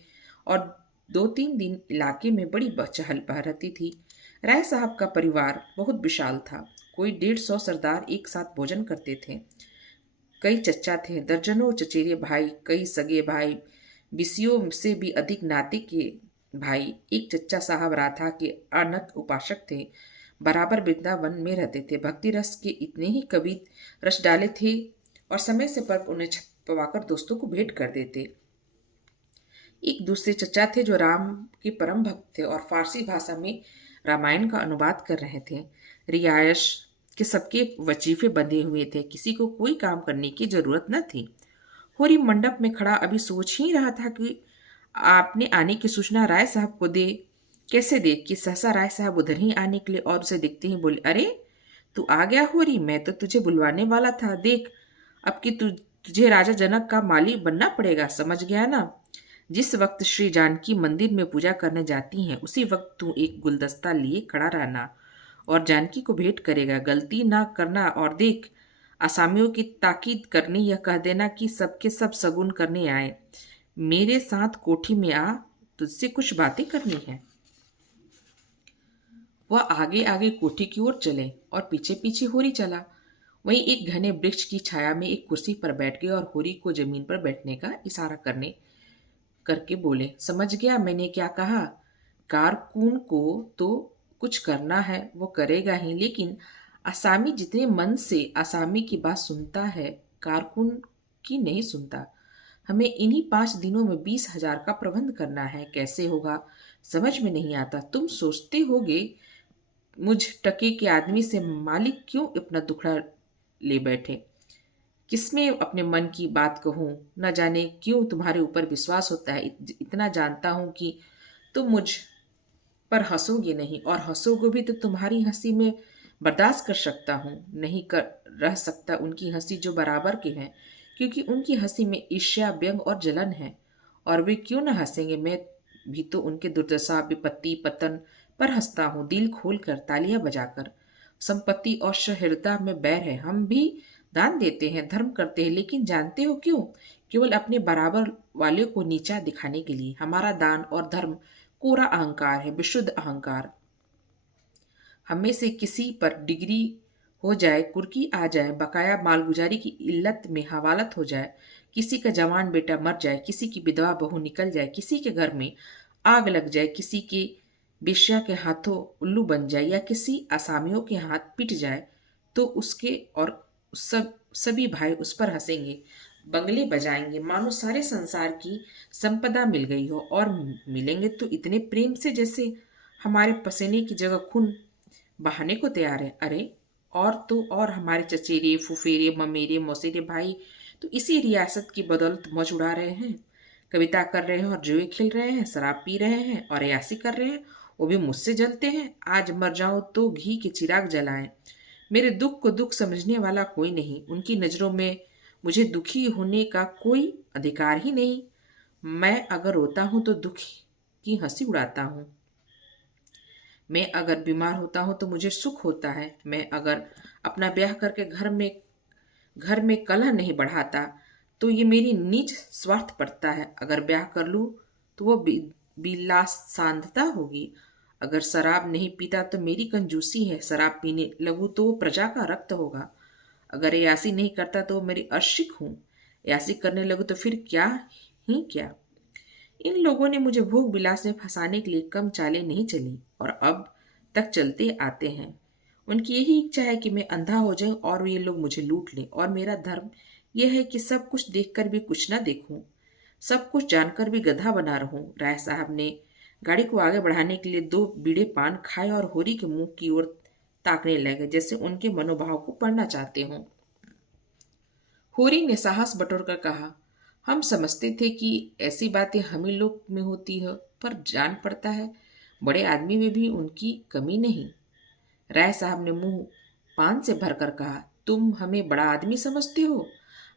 और 2-3 दिन इलाके में बड़ी चहल पहल रहती थी। राय साहब का परिवार बहुत विशाल था। कोई 150 सरदार एक साथ भोजन करते थे। कई चच्चा थे, दर्जनों चचेरे भाई, कई सगे भाई, बिसियों से भी अधिक नाते के भाई। एक चच्चा साहब राधा के अनक उपासक थे, बराबर वृंदावन में रहते थे। भक्ति रस के इतने ही कवि रस डाले थे और समय से पर उन्हें छपवाकर दोस्तों को भेंट कर देते। एक दूसरे चचा थे जो राम के परम भक्त थे और फारसी भाषा में रामायण का अनुवाद कर रहे थे। रियायश के सबके वजीफे बंधे हुए थे, किसी को कोई काम करने की जरूरत न थी। होरी मंडप में खड़ा अभी सोच ही रहा था कि आपने आने की सूचना राय साहब को कैसे दे कि सहसा राय साहब उधर ही आने के लिए और उसे देखते ही बोले, अरे तू आ गया होरी, मैं तो तुझे बुलवाने वाला था। देख अब कि तुझे राजा जनक का माली बनना पड़ेगा, समझ गया ना? जिस वक्त श्री जानकी मंदिर में पूजा करने जाती हैं, उसी वक्त तू एक गुलदस्ता लिए खड़ा रहना और जानकी को भेंट करेगा। गलती ना करना और देख, आसामियों की ताकीद करनी, यह कह देना कि सबके सब सगुन करने आए। मेरे साथ कोठी में आ, तुझसे कुछ बातें करनी है। वह आगे आगे कोठी की ओर चले और पीछे पीछे होरी चला। वहीं एक घने वृक्ष की छाया में एक कुर्सी पर बैठ गए और होरी को जमीन पर बैठने का इशारा करने करके बोले, समझ गया मैंने क्या कहा? कारकुन को तो कुछ करना है वो करेगा ही, लेकिन असामी जितने मन से असामी की बात सुनता है, कारकुन की नहीं सुनता। हमें इन्हीं 5 दिनों में 20,000 का प्रबंध करना है। कैसे होगा समझ में नहीं आता। तुम सोचते होगे मुझ टके के आदमी से मालिक क्यों अपना दुखड़ा ले बैठे? किसमें अपने मन की बात कहूँ, न जाने क्यों तुम्हारे ऊपर विश्वास होता है। इतना जानता हूँ कि तुम मुझ पर हंसोगे नहीं, और हंसोगे भी तो तुम्हारी हंसी में बर्दाश्त कर सकता हूँ, नहीं कर रह सकता उनकी हंसी जो बराबर के हैं, क्योंकि उनकी हंसी में ईर्ष्या, व्यंग और जलन है। और वे क्यों न हंसेंगे? मैं भी तो उनके दुर्दशा, विपत्ति, पतन पर हंसता हूँ, दिल खोल कर, तालियां बजाकर। संपत्ति और सहृदयता में बैर है। हम भी दान देते हैं, धर्म करते हैं, लेकिन जानते हो क्यों? केवल अपने बराबर वाले को नीचा दिखाने के लिए। हमारा दान और धर्म कोरा अहंकार है, विशुद्ध अहंकार। हमें से किसी पर डिग्री हो जाए, कुर्की आ जाए, बकाया मालगुजारी की इल्लत में हवालत हो जाए, किसी का जवान बेटा मर जाए, किसी की विधवा बहू निकल जाए, किसी के घर में आग लग जाए, किसी के बेश्या के हाथों उल्लू बन जाए, या किसी असामियों के हाथ पिट जाए, तो उसके और सभी भाई उस पर हंसेंगे, बंगले बजाएंगे, मानो सारे संसार की संपदा मिल गई हो। और मिलेंगे तो इतने प्रेम से जैसे हमारे पसीने की जगह खून बहाने को तैयार है। अरे और तो और हमारे चचेरे, फुफेरे, ममेरे, मौसेरे भाई तो इसी रियासत की बदौलत मौज उड़ा रहे हैं, कविता कर रहे हैं और जुए खेल रहे हैं, शराब पी रहे हैं और अयासी कर रहे हैं, वो भी मुझसे जलते हैं। आज मर जाऊं तो घी के चिराग जलाएं। मेरे दुख को दुख समझने वाला कोई नहीं। उनकी नज़रों में मुझे दुखी होने का कोई अधिकार ही नहीं। मैं अगर रोता हूं तो दुख की हंसी उड़ाता हूँ। मैं अगर बीमार होता हूँ तो मुझे सुख होता है। मैं अगर अपना ब्याह करके घर में कलह नहीं बढ़ाता तो ये मेरी निज स्वार्थ पड़ता है। अगर ब्याह कर लूँ तो वो बिलास सांधता होगी। अगर शराब नहीं पीता तो मेरी कंजूसी है। शराब पीने लगूँ तो वो प्रजा का रक्त होगा। अगर यासी नहीं करता तो वो मेरी अशिक हूँ। यासी करने लगूँ तो फिर क्या ही क्या। इन लोगों ने मुझे भोग विलास में फंसाने के लिए कम चालें नहीं चली और अब तक चलते आते हैं। उनकी यही इच्छा है कि मैं अंधा हो जाऊं और ये लोग मुझे लूट लें। और मेरा धर्म यह है कि सब कुछ देखकर भी कुछ ना देखूं, सब कुछ जानकर भी गधा बना रहूं। राय साहब ने गाड़ी को आगे बढ़ाने के लिए 2 बीड़े पान खाए और होरी के मुंह की ओर ताकने लगे, जैसे उनके मनोभाव को पढ़ना चाहते हों। होरी ने साहस बटोरकर कहा, हम समझते थे कि ऐसी बातें हम ही लोग में होती है, पर जान पड़ता है बड़े आदमी में भी उनकी कमी नहीं। राय साहब ने मुंह पान से भरकर कहा, तुम हमें बड़ा आदमी समझते हो?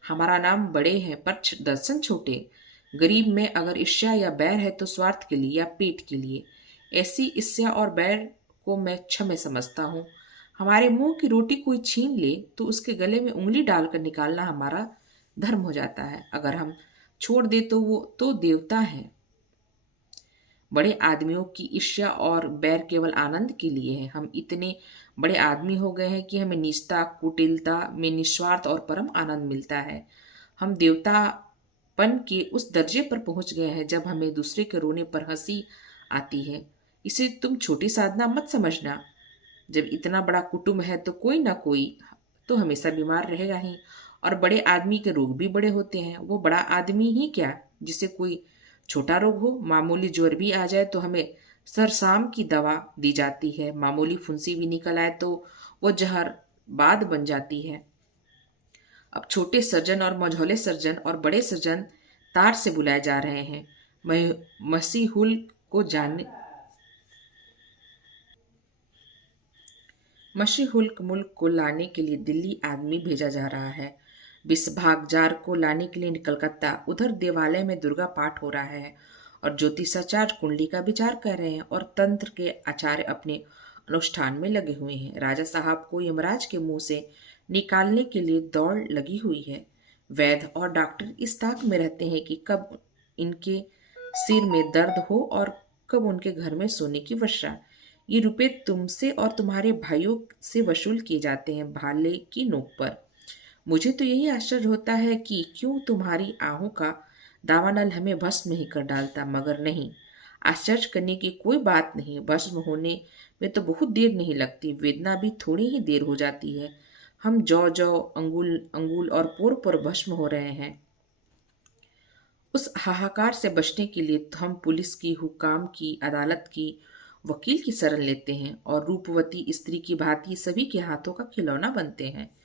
हमारा नाम बड़े हैं पर दर्शन छोटे। गरीब में अगर ईर्ष्या या बैर है तो स्वार्थ के लिए या पेट के लिए। ऐसी ईर्ष्या और बैर को मैं क्षम्य समझता हूँ। हमारे मुंह की रोटी कोई छीन ले तो उसके गले में उंगली डालकर निकालना हमारा धर्म हो जाता है। अगर हम छोड़ दे तो वो तो देवता है। बड़े आदमियों की ईर्ष्या और बैर केवल आनंद के लिए है। हम इतने बड़े आदमी हो गए हैं कि हमें निष्ठा, कुटिलता में निस्वार्थ और परम आनंद मिलता है। हम देवतापन के उस दर्जे पर पहुंच गए हैं जब हमें दूसरे के रोने पर हंसी आती है। इसे तुम छोटी साधना मत समझना। जब इतना बड़ा कुटुंब है तो कोई ना कोई तो हमेशा बीमार रहेगा ही। और बड़े आदमी के रोग भी बड़े होते हैं। वो बड़ा आदमी ही क्या, जिसे कोई छोटा रोग हो, मामूली ज्वर भी आ जाए तो हमें सरसाम की दवा दी जाती है। मामूली फुंसी भी निकल आए तो वो जहर बाद बन जाती है। अब छोटे सर्जन और मझौले सर्जन और बड़े सर्जन तार से बुलाए जा रहे हैं। मसीहुल को जानने मशीहुल्क मुल्क को लाने के लिए दिल्ली आदमी भेजा जा रहा है। बिस्भाग जार को लाने के लिए कलकत्ता। उधर देवालय में दुर्गा पाठ हो रहा है और ज्योतिषाचार्य कुंडली का विचार कर रहे हैं और तंत्र के आचार्य अपने अनुष्ठान में लगे हुए हैं। राजा साहब को यमराज के मुंह से निकालने के लिए दौड़ लगी हुई है। वैद्य और डॉक्टर इस ताक में रहते हैं कि कब इनके सिर में दर्द हो और कब उनके घर में सोने की वर्षा। ये रुपए तुमसे और तुम्हारे भाइयों से वसूल किए जाते हैं भाले की नोक पर। मुझे तो यही आश्चर्य होता है कि क्यों तुम्हारी आहों का दावानल हमें भस्म नहीं कर डालता, मगर नहीं। आश्चर्य करने की कोई बात नहीं, भस्म होने में तो बहुत देर नहीं लगती, वेदना भी थोड़ी ही देर हो जाती है। हम जौ जौ, अंगुल अंगुल और पोर पोर भस्म हो रहे हैं। उस हाहाकार से बचने के लिए तो हम पुलिस की, हुकाम की, अदालत की, वकील की शरण लेते हैं और रूपवती स्त्री की भांति सभी के हाथों का खिलौना बनते हैं।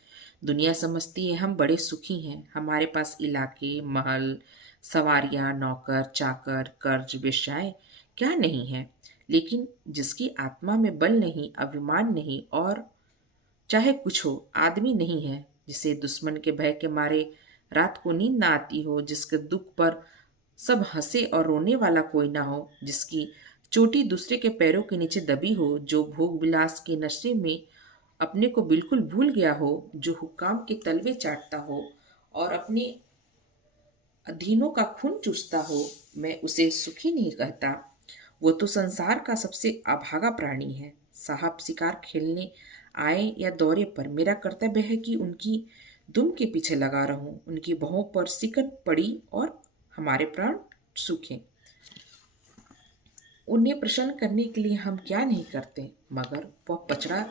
दुनिया समझती है हम बड़े सुखी हैं, हमारे पास इलाके, महल, सवारियां, नौकर, चाकर, कर्ज, वेश्याएं क्या नहीं है। लेकिन जिसकी आत्मा में बल नहीं, अभिमान नहीं और चाहे कुछ हो, आदमी नहीं है, जिसे दुश्मन के भय के मारे रात को नींद ना आती हो, जिसके दुख पर सब हंसे और रोने वाला कोई ना हो, जिसकी चोटी दूसरे के पैरों के नीचे दबी हो, जो भोग विलास के नशे में अपने को बिल्कुल भूल गया हो, जो हुक्काम के तलवे चाटता हो और अपने अधीनों का खून चूसता हो, मैं उसे सुखी नहीं कहता। वो तो संसार का सबसे अभागा प्राणी है। साहब शिकार खेलने आए या दौरे पर, मेरा कर्तव्य है कि उनकी दुम के पीछे लगा रहूं, उनकी भौं पर सिकन पड़ी और हमारे प्राण सूखे। उन्हें प्रसन्न करने के लिए हम क्या नहीं करते, मगर वह पचड़ा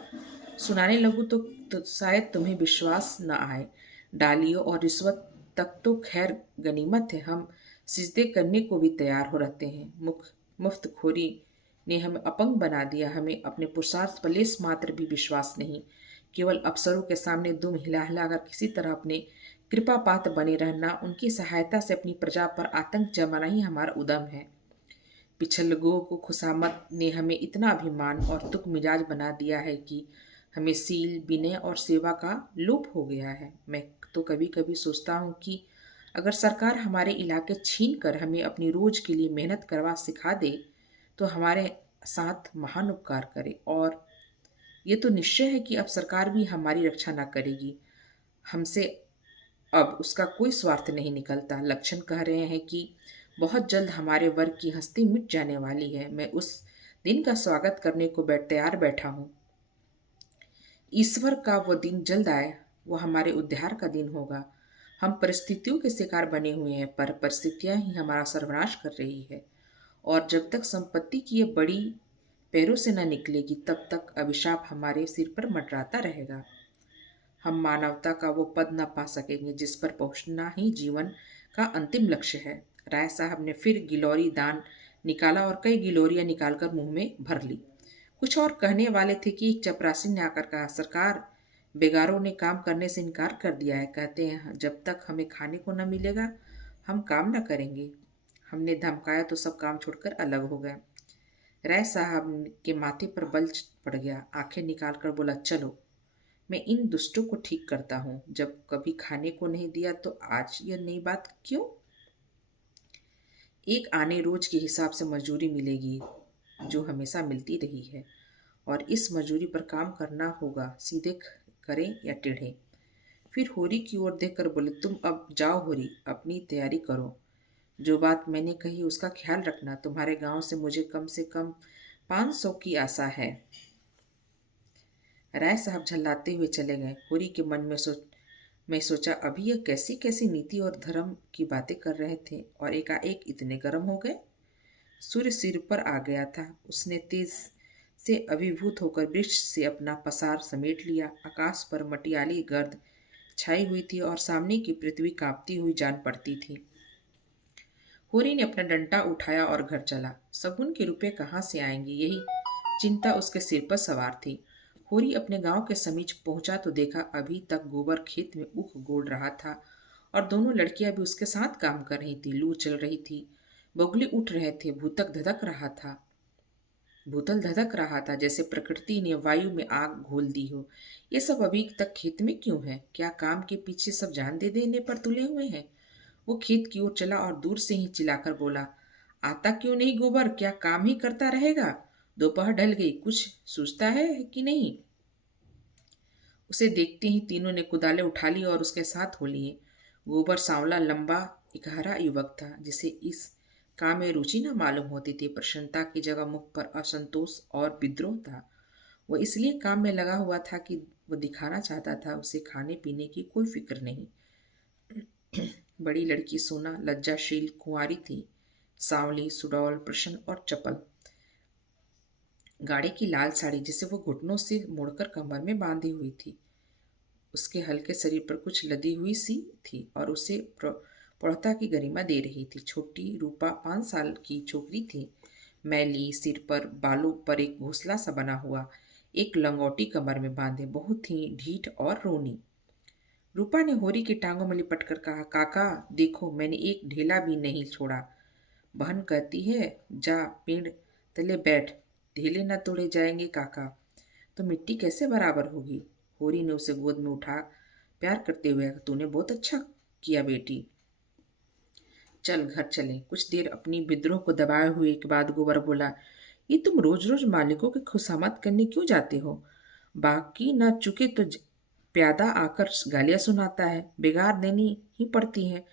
सुनाने लगूं तो शायद तुम्हें विश्वास न आए। डालियों और रिश्वत तक तो खैर गनीमत है, हम सिजदे करने को भी तैयार हो रहते हैं। मुफ्तखोरी ने हमें अपंग बना दिया, हमें अपने पुरुषार्थ पर लेस मात्र भी विश्वास नहीं। केवल अफसरों के सामने दुम हिला हिला कर किसी तरह अपने कृपा पात्र बने रहना, उनकी सहायता से अपनी प्रजा पर आतंक जमाना ही हमारा उद्यम है। पिछलगों को खुशामत ने हमें इतना अभिमान और तुक मिजाज बना दिया है कि हमें सील, विनय और सेवा का लोप हो गया है। मैं तो कभी कभी सोचता हूँ कि अगर सरकार हमारे इलाके छीन कर हमें अपनी रोज के लिए मेहनत करवा सिखा दे तो हमारे साथ महान उपकार करे। और ये तो निश्चय है कि अब सरकार भी हमारी रक्षा न करेगी। हमसे अब उसका कोई स्वार्थ नहीं निकलता। लक्षण कह रहे हैं कि बहुत जल्द हमारे वर्ग की हस्ती मिट जाने वाली है। मैं उस दिन का स्वागत करने को तैयार बैठा हूँ। ईश्वर का वो दिन जल्द आए, वो हमारे उद्धार का दिन होगा। हम परिस्थितियों के शिकार बने हुए हैं, पर परिस्थितियां ही हमारा सर्वनाश कर रही है। और जब तक संपत्ति की ये बड़ी पैरों से न निकलेगी, तब तक अभिशाप हमारे सिर पर मंडराता रहेगा। हम मानवता का वो पद न पा सकेंगे जिस पर पहुंचना ही जीवन का अंतिम लक्ष्य है। राय साहब ने फिर गिलोरी दान निकाला और कई गिलोरियां निकालकर मुंह में भर ली। कुछ और कहने वाले थे कि एक चपरासी ने आकर कहा, सरकार, बेगारों ने काम करने से इनकार कर दिया है। कहते हैं जब तक हमें खाने को न मिलेगा हम काम न करेंगे। हमने धमकाया तो सब काम छोड़कर अलग हो गए। राय साहब के माथे पर बल पड़ गया, आंखें निकालकर बोला, चलो मैं इन दुष्टों को ठीक करता हूँ। जब कभी खाने को नहीं दिया तो आज यह नई बात क्यों? एक आने रोज के हिसाब से मजदूरी मिलेगी जो हमेशा मिलती रही है, और इस मजदूरी पर काम करना होगा, सीधे करें या टेढ़े। फिर होरी की ओर देखकर बोले, तुम अब जाओ होरी, अपनी तैयारी करो। जो बात मैंने कही उसका ख्याल रखना। तुम्हारे गांव से मुझे कम से कम 500 की आशा है। राय साहब झल्लाते हुए चले गए। होरी के मन में मैं सोचा, अभी यह कैसी कैसी नीति और धर्म की बातें कर रहे थे और एकाएक इतने गर्म हो गए। सूर्य सिर पर आ गया था। उसने तेज से अभिभूत होकर वृक्ष से अपना पसार समेट लिया। आकाश पर मटियाली गर्द छाई हुई थी और सामने की पृथ्वी कांपती हुई जान पड़ती थी। होरी ने अपना डंडा उठाया और घर चला। शगुन के रुपए कहाँ से आएंगे, यही चिंता उसके सिर पर सवार थी। होरी अपने गांव के समीप पहुंचा तो देखा अभी तक गोबर खेत में ऊख गोड़ रहा था और दोनों लड़कियां भी उसके साथ काम कर रही थी। लू चल रही थी, बगुले उठ रहे थे, भूतल धधक रहा था जैसे प्रकृति ने वायु में आग घोल दी हो। ये सब अभी तक खेत में क्यों है? क्या काम के पीछे सब जान दे देने पर तुले हुए हैं? वो खेत की ओर चला और दूर से ही चिल्लाकर बोला, आता क्यों नहीं गोबर, क्या काम ही करता रहेगा? दोपहर ढल गई, कुछ सूझता है कि नहीं? उसे देखते ही तीनों ने कुदालें उठा ली और उसके साथ हो लिए। गोबर सांवला, लंबा, इकहरा युवक था जिसे इस काम में रुचि न मालूम होती थी। प्रसन्नता की जगह मुख पर असंतोष और विद्रोह था। वह इसलिए काम में लगा हुआ था कि वह दिखाना चाहता था उसे खाने पीने की कोई फिक्र नहीं। बड़ी लड़की सोना लज्जाशील कुंवारी थी, सांवली, सुडौल, प्रसन्न और चपल। गाड़ी की लाल साड़ी जिसे वो घुटनों से मोड़कर कमर में बांधी हुई थी, उसके हल्के शरीर पर कुछ लदी हुई सी थी और उसे प्रौढ़ता की गरिमा दे रही थी। छोटी रूपा 5 साल की छोकरी थी, मैली, सिर पर बालों पर एक घोंसला सा बना हुआ, एक लंगोटी कमर में बांधे, बहुत ही ढीठ और रोनी। रूपा ने होरी की टांगों में लिपट कर कहा, काका देखो, मैंने एक ढेला भी नहीं छोड़ा। बहन कहती है, जा पेड़ तले बैठ, ढेले न तोड़े जाएंगे काका, तो मिट्टी कैसे बराबर होगी। होरी ने उसे गोद में उठा प्यार करते हुए, तूने बहुत अच्छा किया बेटी, चल घर चले। कुछ देर अपनी विद्रोह को दबाए हुए के बाद गोबर बोला, ये तुम रोज रोज मालिकों की खुशामद करने क्यों जाते हो? बाकी न चुके तो प्यादा आकर गालियां सुनाता है, बेगार देनी ही पड़ती है।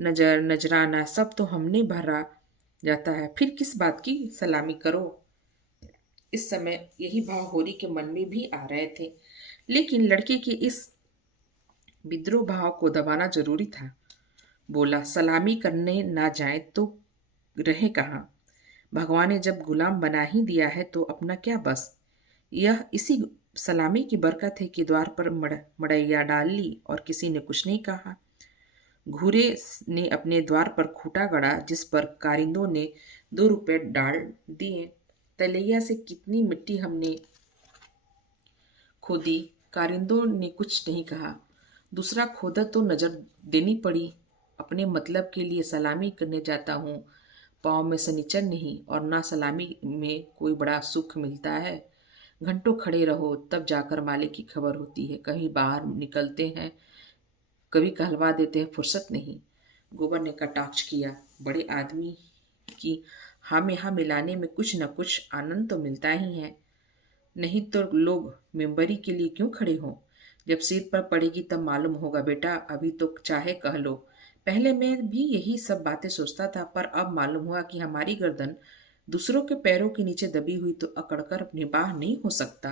नजर नजराना सब तो हमने भरा जाता है, फिर किस बात की सलामी करो। इस समय यही भाव होरी के मन में भी आ रहे थे, लेकिन लड़के के इस विद्रोह भाव को दबाना जरूरी था। बोला, सलामी करने ना जाए तो रहे कहाँ? भगवान ने जब गुलाम बना ही दिया है तो अपना क्या बस। यह इसी सलामी की बरकत है कि द्वार पर मड़ैया डाल ली और किसी ने कुछ नहीं कहा। घूरे ने अपने द्वार पर खूंटा गड़ा जिस पर कारिंदों ने 2 रुपए डाल दिए। तलैया से कितनी मिट्टी हमने खोदी, कारिंदों ने कुछ नहीं कहा। दूसरा खोदा तो नजर देनी पड़ी। अपने मतलब के लिए सलामी करने जाता हूँ, पाँव में सनीचर नहीं, और ना सलामी में कोई बड़ा सुख मिलता है। घंटों खड़े रहो तब जाकर मालिक की खबर होती है। कहीं बाहर निकलते हैं, कभी कहलवा देते हैं, फुर्सत नहीं। गोबर ने कटाक्ष किया, बड़े आदमी की हाँ में हाँ मिलाने में कुछ न कुछ आनंद तो मिलता ही है, नहीं तो लोग मेंबरी के लिए क्यों खड़े हों? जब सिर पर पड़ेगी तब मालूम होगा बेटा, अभी तो चाहे कह लो। पहले मैं भी यही सब बातें सोचता था, पर अब मालूम हुआ कि हमारी गर्दन दूसरों के पैरों के नीचे दबी हुई तो अकड़कर निर्वाह नहीं हो सकता।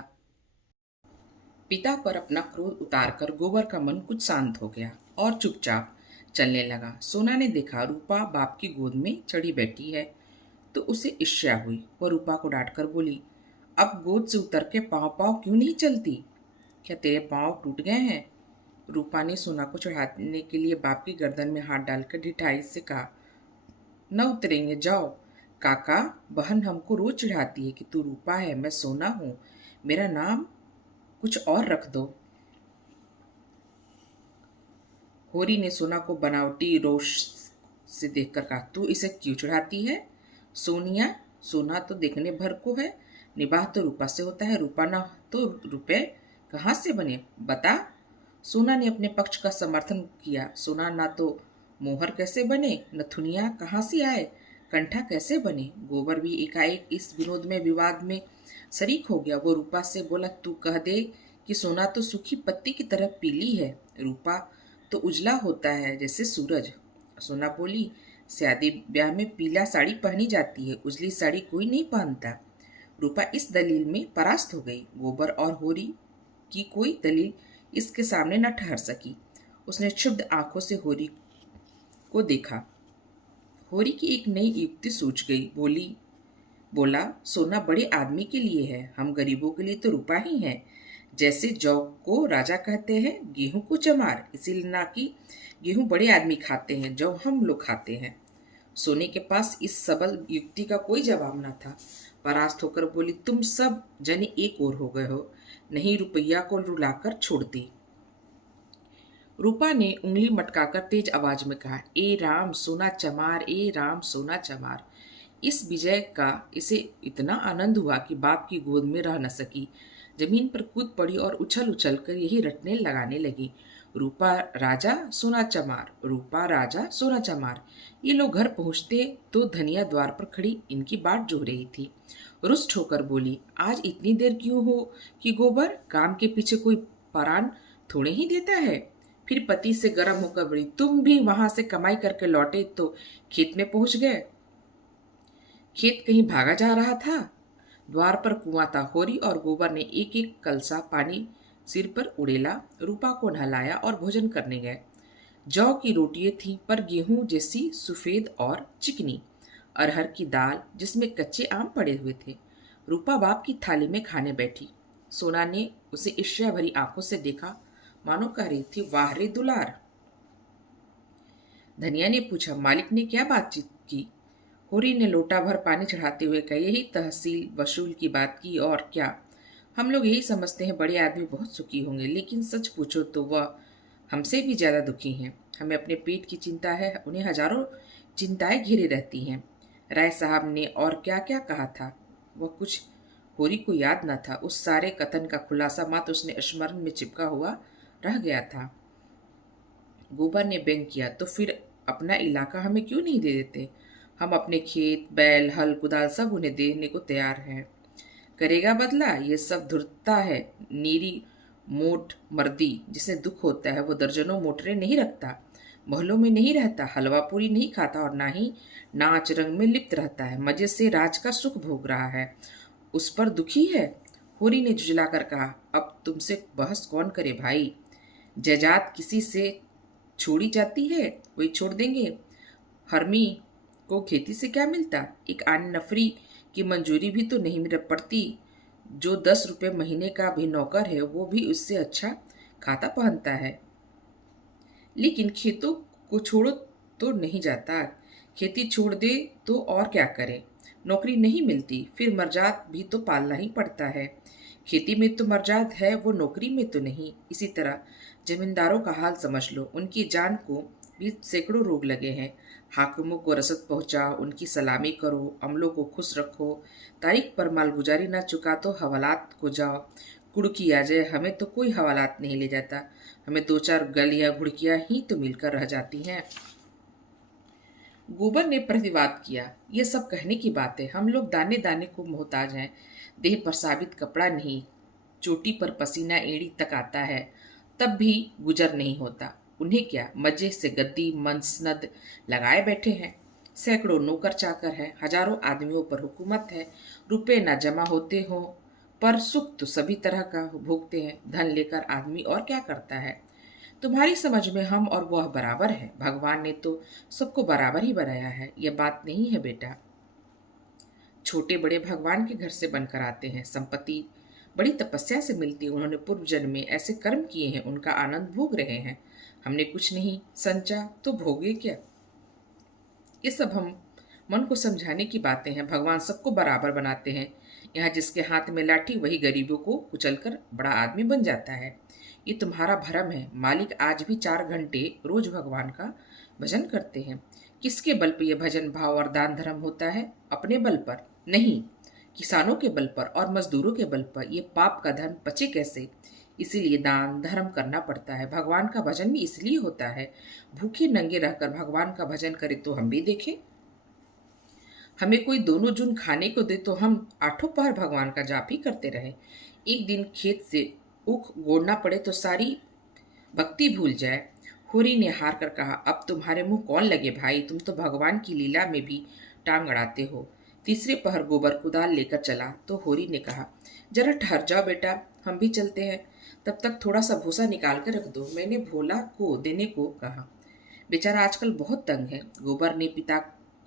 पिता पर अपना क्रोध उतारकर गोबर का मन कुछ शांत हो गया और चुपचाप चलने लगा। सोना ने देखा रूपा बाप की गोद में चढ़ी बैठी है तो उसे ईर्ष्या हुई। वह रूपा को डांटकर बोली, अब गोद से उतर के पाँव पाँव क्यों नहीं चलती? क्या तेरे पाँव टूट गए हैं? रूपा ने सोना को चढ़ाने के लिए बाप की गर्दन में हाथ डालकर ढिठाई से कहा, न उतरेंगे, जाओ। काका, बहन हमको रोज चिढ़ाती है कि तू रूपा है, मैं सोना हूँ, मेरा नाम कुछ और रख दो। होरी ने सोना को बनावटी रोष से देखकर कहा, तू इसे क्यों चढ़ाती है? सोनिया, सोना तो देखने भर को है, निबाह तो रूपा से होता है, रूपा ना तो रुपए कहाँ से बने, बता। सोना ने अपने पक्ष का समर्थन किया। सोना ना तो मोहर कैसे बने, नथुनिया कहाँ से आए, कंठा कैसे बने। गोबर भी एकाएक इस विनोद में विवाद में शरीक हो गया। वो रूपा से बोला, तू कह दे कि सोना तो सूखी पत्ती की तरह पीली है, रूपा तो उजला होता है जैसे सूरज। सोना बोली, शादी ब्याह में पीला साड़ी पहनी जाती है, उजली साड़ी कोई नहीं पहनता। रूपा इस दलील में परास्त हो गई। गोबर और होरी की कोई दलील इसके सामने न ठहर सकी। उसने क्षुब्ध आंखों से होरी को देखा। होरी की एक नई युक्ति सूझ गई। बोला, सोना बड़े आदमी के लिए है, हम गरीबों के लिए तो रूपा ही है। जैसे जौ को राजा कहते हैं, गेहूं को चमार, इसीलिए ना कि गेहूं बड़े आदमी खाते हैं, जौ हम लोग खाते हैं। सोने के पास इस सबल युक्ति का कोई जवाब न था। परास्त होकर बोली, तुम सब जने एक ओर हो गए हो, नहीं रुपया को रुलाकर छोड़ दी। रूपा ने उंगली मटकाकर तेज आवाज में कहा, ए राम सोना चमार, ए राम सोना चमार। इस विजय का इसे इतना आनंद हुआ कि बाप की गोद में रह न सकी। जमीन पर कूद पड़ी और उछल उछल कर यही रटने लगाने लगी, रूपा राजा सोना चमार, रूपा राजा सोना चमार। ये लोग घर पहुंचते तो धनिया द्वार पर खड़ी इनकी बाट जो रही थी। रुष्ट होकर बोली, आज इतनी देर क्यों हो कि गोबर, काम के पीछे कोई परान थोड़े ही देता है। फिर पति से गर्म होकर बोली, तुम भी वहां से कमाई करके लौटे तो खेत में पहुंच गए। खेत कहीं भागा जा रहा था। द्वार पर कुआं था। होरी और गोबर ने एक एक कलसा पानी सिर पर उड़ेला, रूपा को नहलाया और भोजन करने गए। जौ की रोटियां थीं, पर गेहूं जैसी सफेद और चिकनी। अरहर की दाल जिसमें कच्चे आम पड़े हुए थे। रूपा बाप की थाली में खाने बैठी। सोना ने उसे ईर्ष्या भरी आंखों से देखा, मानो कह रही थी, वाह रे दुलार। धनिया ने पूछा, मालिक ने क्या बातचीत की? होरी ने लोटा भर पानी चढ़ाते हुए कहा, यही तहसील वसूल की बात की, और क्या। हम लोग यही समझते हैं बड़े आदमी बहुत सुखी होंगे, लेकिन सच पूछो तो वह हमसे भी ज्यादा दुखी हैं। हमें अपने पेट की चिंता है, उन्हें हजारों चिंताएं घेरे रहती हैं। राय साहब ने और क्या क्या कहा था, वह कुछ होरी को याद न था। उस सारे कथन का खुलासा मात्र उसने स्मरण में चिपका हुआ रह गया था। गोबर ने व्यंग किया, तो फिर अपना इलाका हमें क्यों नहीं दे देते? हम अपने खेत, बैल, हल, कुदाल सब उन्हें देने को तैयार हैं। करेगा बदला? ये सब धुरता है, नीरी मोट मर्दी। जिसे दुख होता है वो दर्जनों मोटरें नहीं रखता, महलों में नहीं रहता, हलवा पूरी नहीं खाता, और ना ही नाच रंग में लिप्त रहता है। मजे से राज का सुख भोग रहा है, उस पर दुखी है। होरी ने झुझलाकर कहा, अब तुमसे बहस कौन करे भाई। जायदाद किसी से छोड़ी जाती है, वही छोड़ देंगे। हरमी को खेती से क्या मिलता? एक आन नफरी की मंजूरी भी तो नहीं मिल पड़ती। जो 10 रुपए महीने का भी नौकर है वो भी उससे अच्छा खाता पहनता है। लेकिन खेतों को छोड़ो तो नहीं जाता। खेती छोड़ दे तो और क्या करे? नौकरी नहीं मिलती, फिर मर्जाद भी तो पालना ही पड़ता है। खेती में तो मर्जाद है, वो नौकरी में तो नहीं। इसी तरह जमींदारों का हाल समझ लो, उनकी जान को भी सैकड़ों रोग लगे हैं। हाकिमों को रसद पहुंचाओ, उनकी सलामी करो, अमलों को खुश रखो, तारीख पर मालगुजारी न चुका तो हवालात को जाओ। कुड़की आ जाए, हमें तो कोई हवालात नहीं ले जाता। हमें 2-4 गलियां घुड़कियां ही तो मिलकर रह जाती हैं। गोबर ने प्रतिवाद किया, ये सब कहने की बात है। हम लोग दाने दाने को मोहताज हैं। देह पर साबित कपड़ा नहीं, चोटी पर पसीना एड़ी तक आता है, तब भी गुजर नहीं होता। उन्हें क्या, मजे से गद्दी मसनद लगाए बैठे हैं। सैकड़ों नौकर चाकर हैं, हजारों आदमियों पर हुकूमत है। रुपए ना जमा होते हों, पर सुख तो सभी तरह का भोगते हैं। धन लेकर आदमी और क्या करता है? तुम्हारी समझ में हम और वह बराबर है। भगवान ने तो सबको बराबर ही बनाया है, यह बात नहीं है बेटा। छोटे बड़े भगवान के घर से बनकर आते हैं। संपत्ति बड़ी तपस्या से मिलती है। उन्होंने पूर्व जन्म में ऐसे कर्म किए हैं, उनका आनंद भोग रहे हैं। हमने कुछ नहीं संचा तो भोगे क्या? ये सब हम मन को समझाने की बातें हैं। भगवान सबको बराबर बनाते हैं। यहाँ जिसके हाथ में लाठी वही गरीबों को कुचलकर बड़ा आदमी बन जाता है। ये तुम्हारा भरम है। मालिक आज भी 4 घंटे रोज भगवान का भजन करते हैं। किसके बल पर यह भजन भाव और दान धर्म होता है? अपने बल पर नहीं, किसानों के बल पर और मजदूरों के बल पर। ये पाप का धन पचे कैसे? इसीलिए दान धर्म करना पड़ता है। भगवान का भजन भी इसलिए होता है। भूखे नंगे रहकर भगवान का भजन करे तो हम भी देखें। हमें कोई दोनों जून खाने को दे तो हम 8 पहर भगवान का जाप ही करते रहे। एक दिन खेत से ऊख गोड़ना पड़े तो सारी भक्ति भूल जाए। होरी ने हार कर कहा, अब तुम्हारे मुंह कौन लगे भाई, तुम तो भगवान की लीला में भी टांग अड़ाते हो। तीसरे पहर गोबर कुदाल लेकर चला तो होरी ने कहा, जरा ठहर जाओ बेटा, हम भी चलते हैं। तब तक थोड़ा सा भूसा निकाल कर रख दो, मैंने भोला को देने को कहा। बेचारा आजकल बहुत तंग है। गोबर ने पिता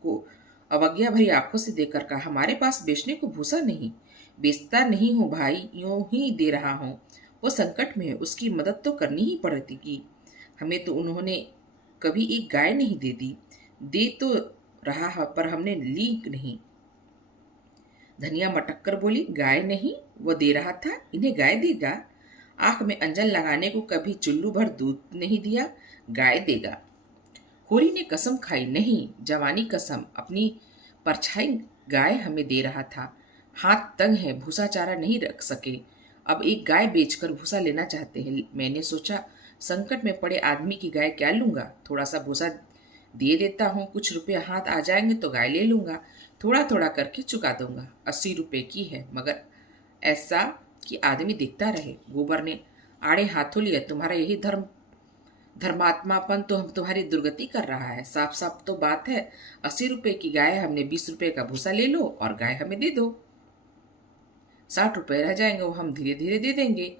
को अवज्ञा भरी आंखों से देखकर कहा, हमारे पास बेचने को भूसा नहीं। बेचता नहीं हूँ भाई, यूं ही दे रहा हूँ। वो संकट में है, उसकी मदद तो करनी ही पड़ेगी। हमें तो उन्होंने कभी एक गाय नहीं दे दी। दे तो रहा है पर हमने ली नहीं। धनिया मटक कर बोली, गाय नहीं? वो दे रहा था, इन्हें गाय देगा? आंख में अंजन लगाने को कभी चुल्लू भर दूध नहीं दिया, गाय देगा? होरी ने कसम खाई, नहीं जवानी कसम, अपनी परछाई गाय हमें दे रहा था। हाथ तंग है, भूसा चारा नहीं रख सके, अब एक गाय बेचकर भूसा लेना चाहते हैं। मैंने सोचा संकट में पड़े आदमी की गाय क्या लूंगा, थोड़ा सा भूसा दे देता हूँ, कुछ रुपए हाथ आ जाएंगे तो गाय ले लूंगा, थोड़ा थोड़ा करके चुका दूंगा। 80 रुपए की है, मगर ऐसा कि आदमी दिखता रहे। गोबर ने आड़े हाथों लिया, तुम्हारा यही धर्म धर्मात्मापन तो हम तुम्हारी दुर्गति कर रहा है। साफ साफ तो बात है, 80 रुपए की गाय, हमने 20 रुपए का भूसा ले लो और गाय हमें दे दो। 60 रुपए रह जाएंगे, वो हम धीरे धीरे दे देंगे।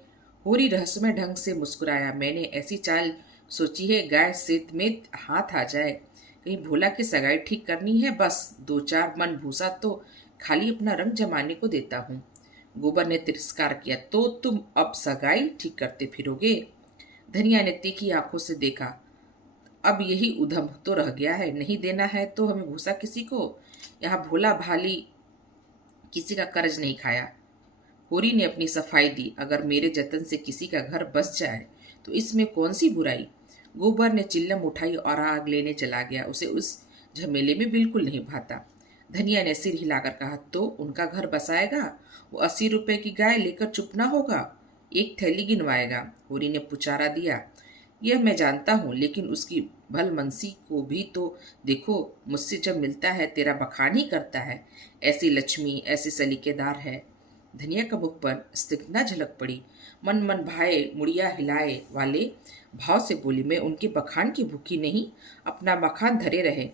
होरी रहस्यमय ढंग से मुस्कुराया। मैंने ऐसी चाल सोची है, गाय सेत में हाथ आ जाए, कहीं भोला की सगाई ठीक करनी है, बस 2-4 मन भूसा तो खाली अपना रंग जमाने को देता हूँ। गोबर ने तिरस्कार किया। तो तुम अब सगाई ठीक करते फिरोगे? धनिया ने तीखी आंखों से देखा। अब यही उधम तो रह गया है, नहीं देना है तो हमें भूसा किसी को। यहाँ भोला भाली किसी का कर्ज नहीं खाया। होरी ने अपनी सफाई दी। अगर मेरे जतन से किसी का घर बस जाए तो इसमें कौन सी बुराई। गोबर ने चिल्लम उठाई और आग लेने चला गया। उसे उस झमेले में बिल्कुल नहीं भाता। धनिया ने सिर हिलाकर कहा, तो उनका घर बसाएगा? वो 80 रुपए की गाय लेकर चुप ना होगा, एक थैली गिनवाएगा। होरी ने पुचारा दिया। यह मैं जानता हूँ, लेकिन उसकी भलमनसी को भी तो देखो। मुझसे जब मिलता है तेरा बखान ही करता है। ऐसी लक्ष्मी, ऐसी सलीकेदार है। धनिया का मुख पर स्तिग्धता झलक पड़ी। मन मन भाए मुड़िया हिलाए वाले भाव से बोली, मैं उनके बखान की भूखी नहीं, अपना बखान धरे रहे।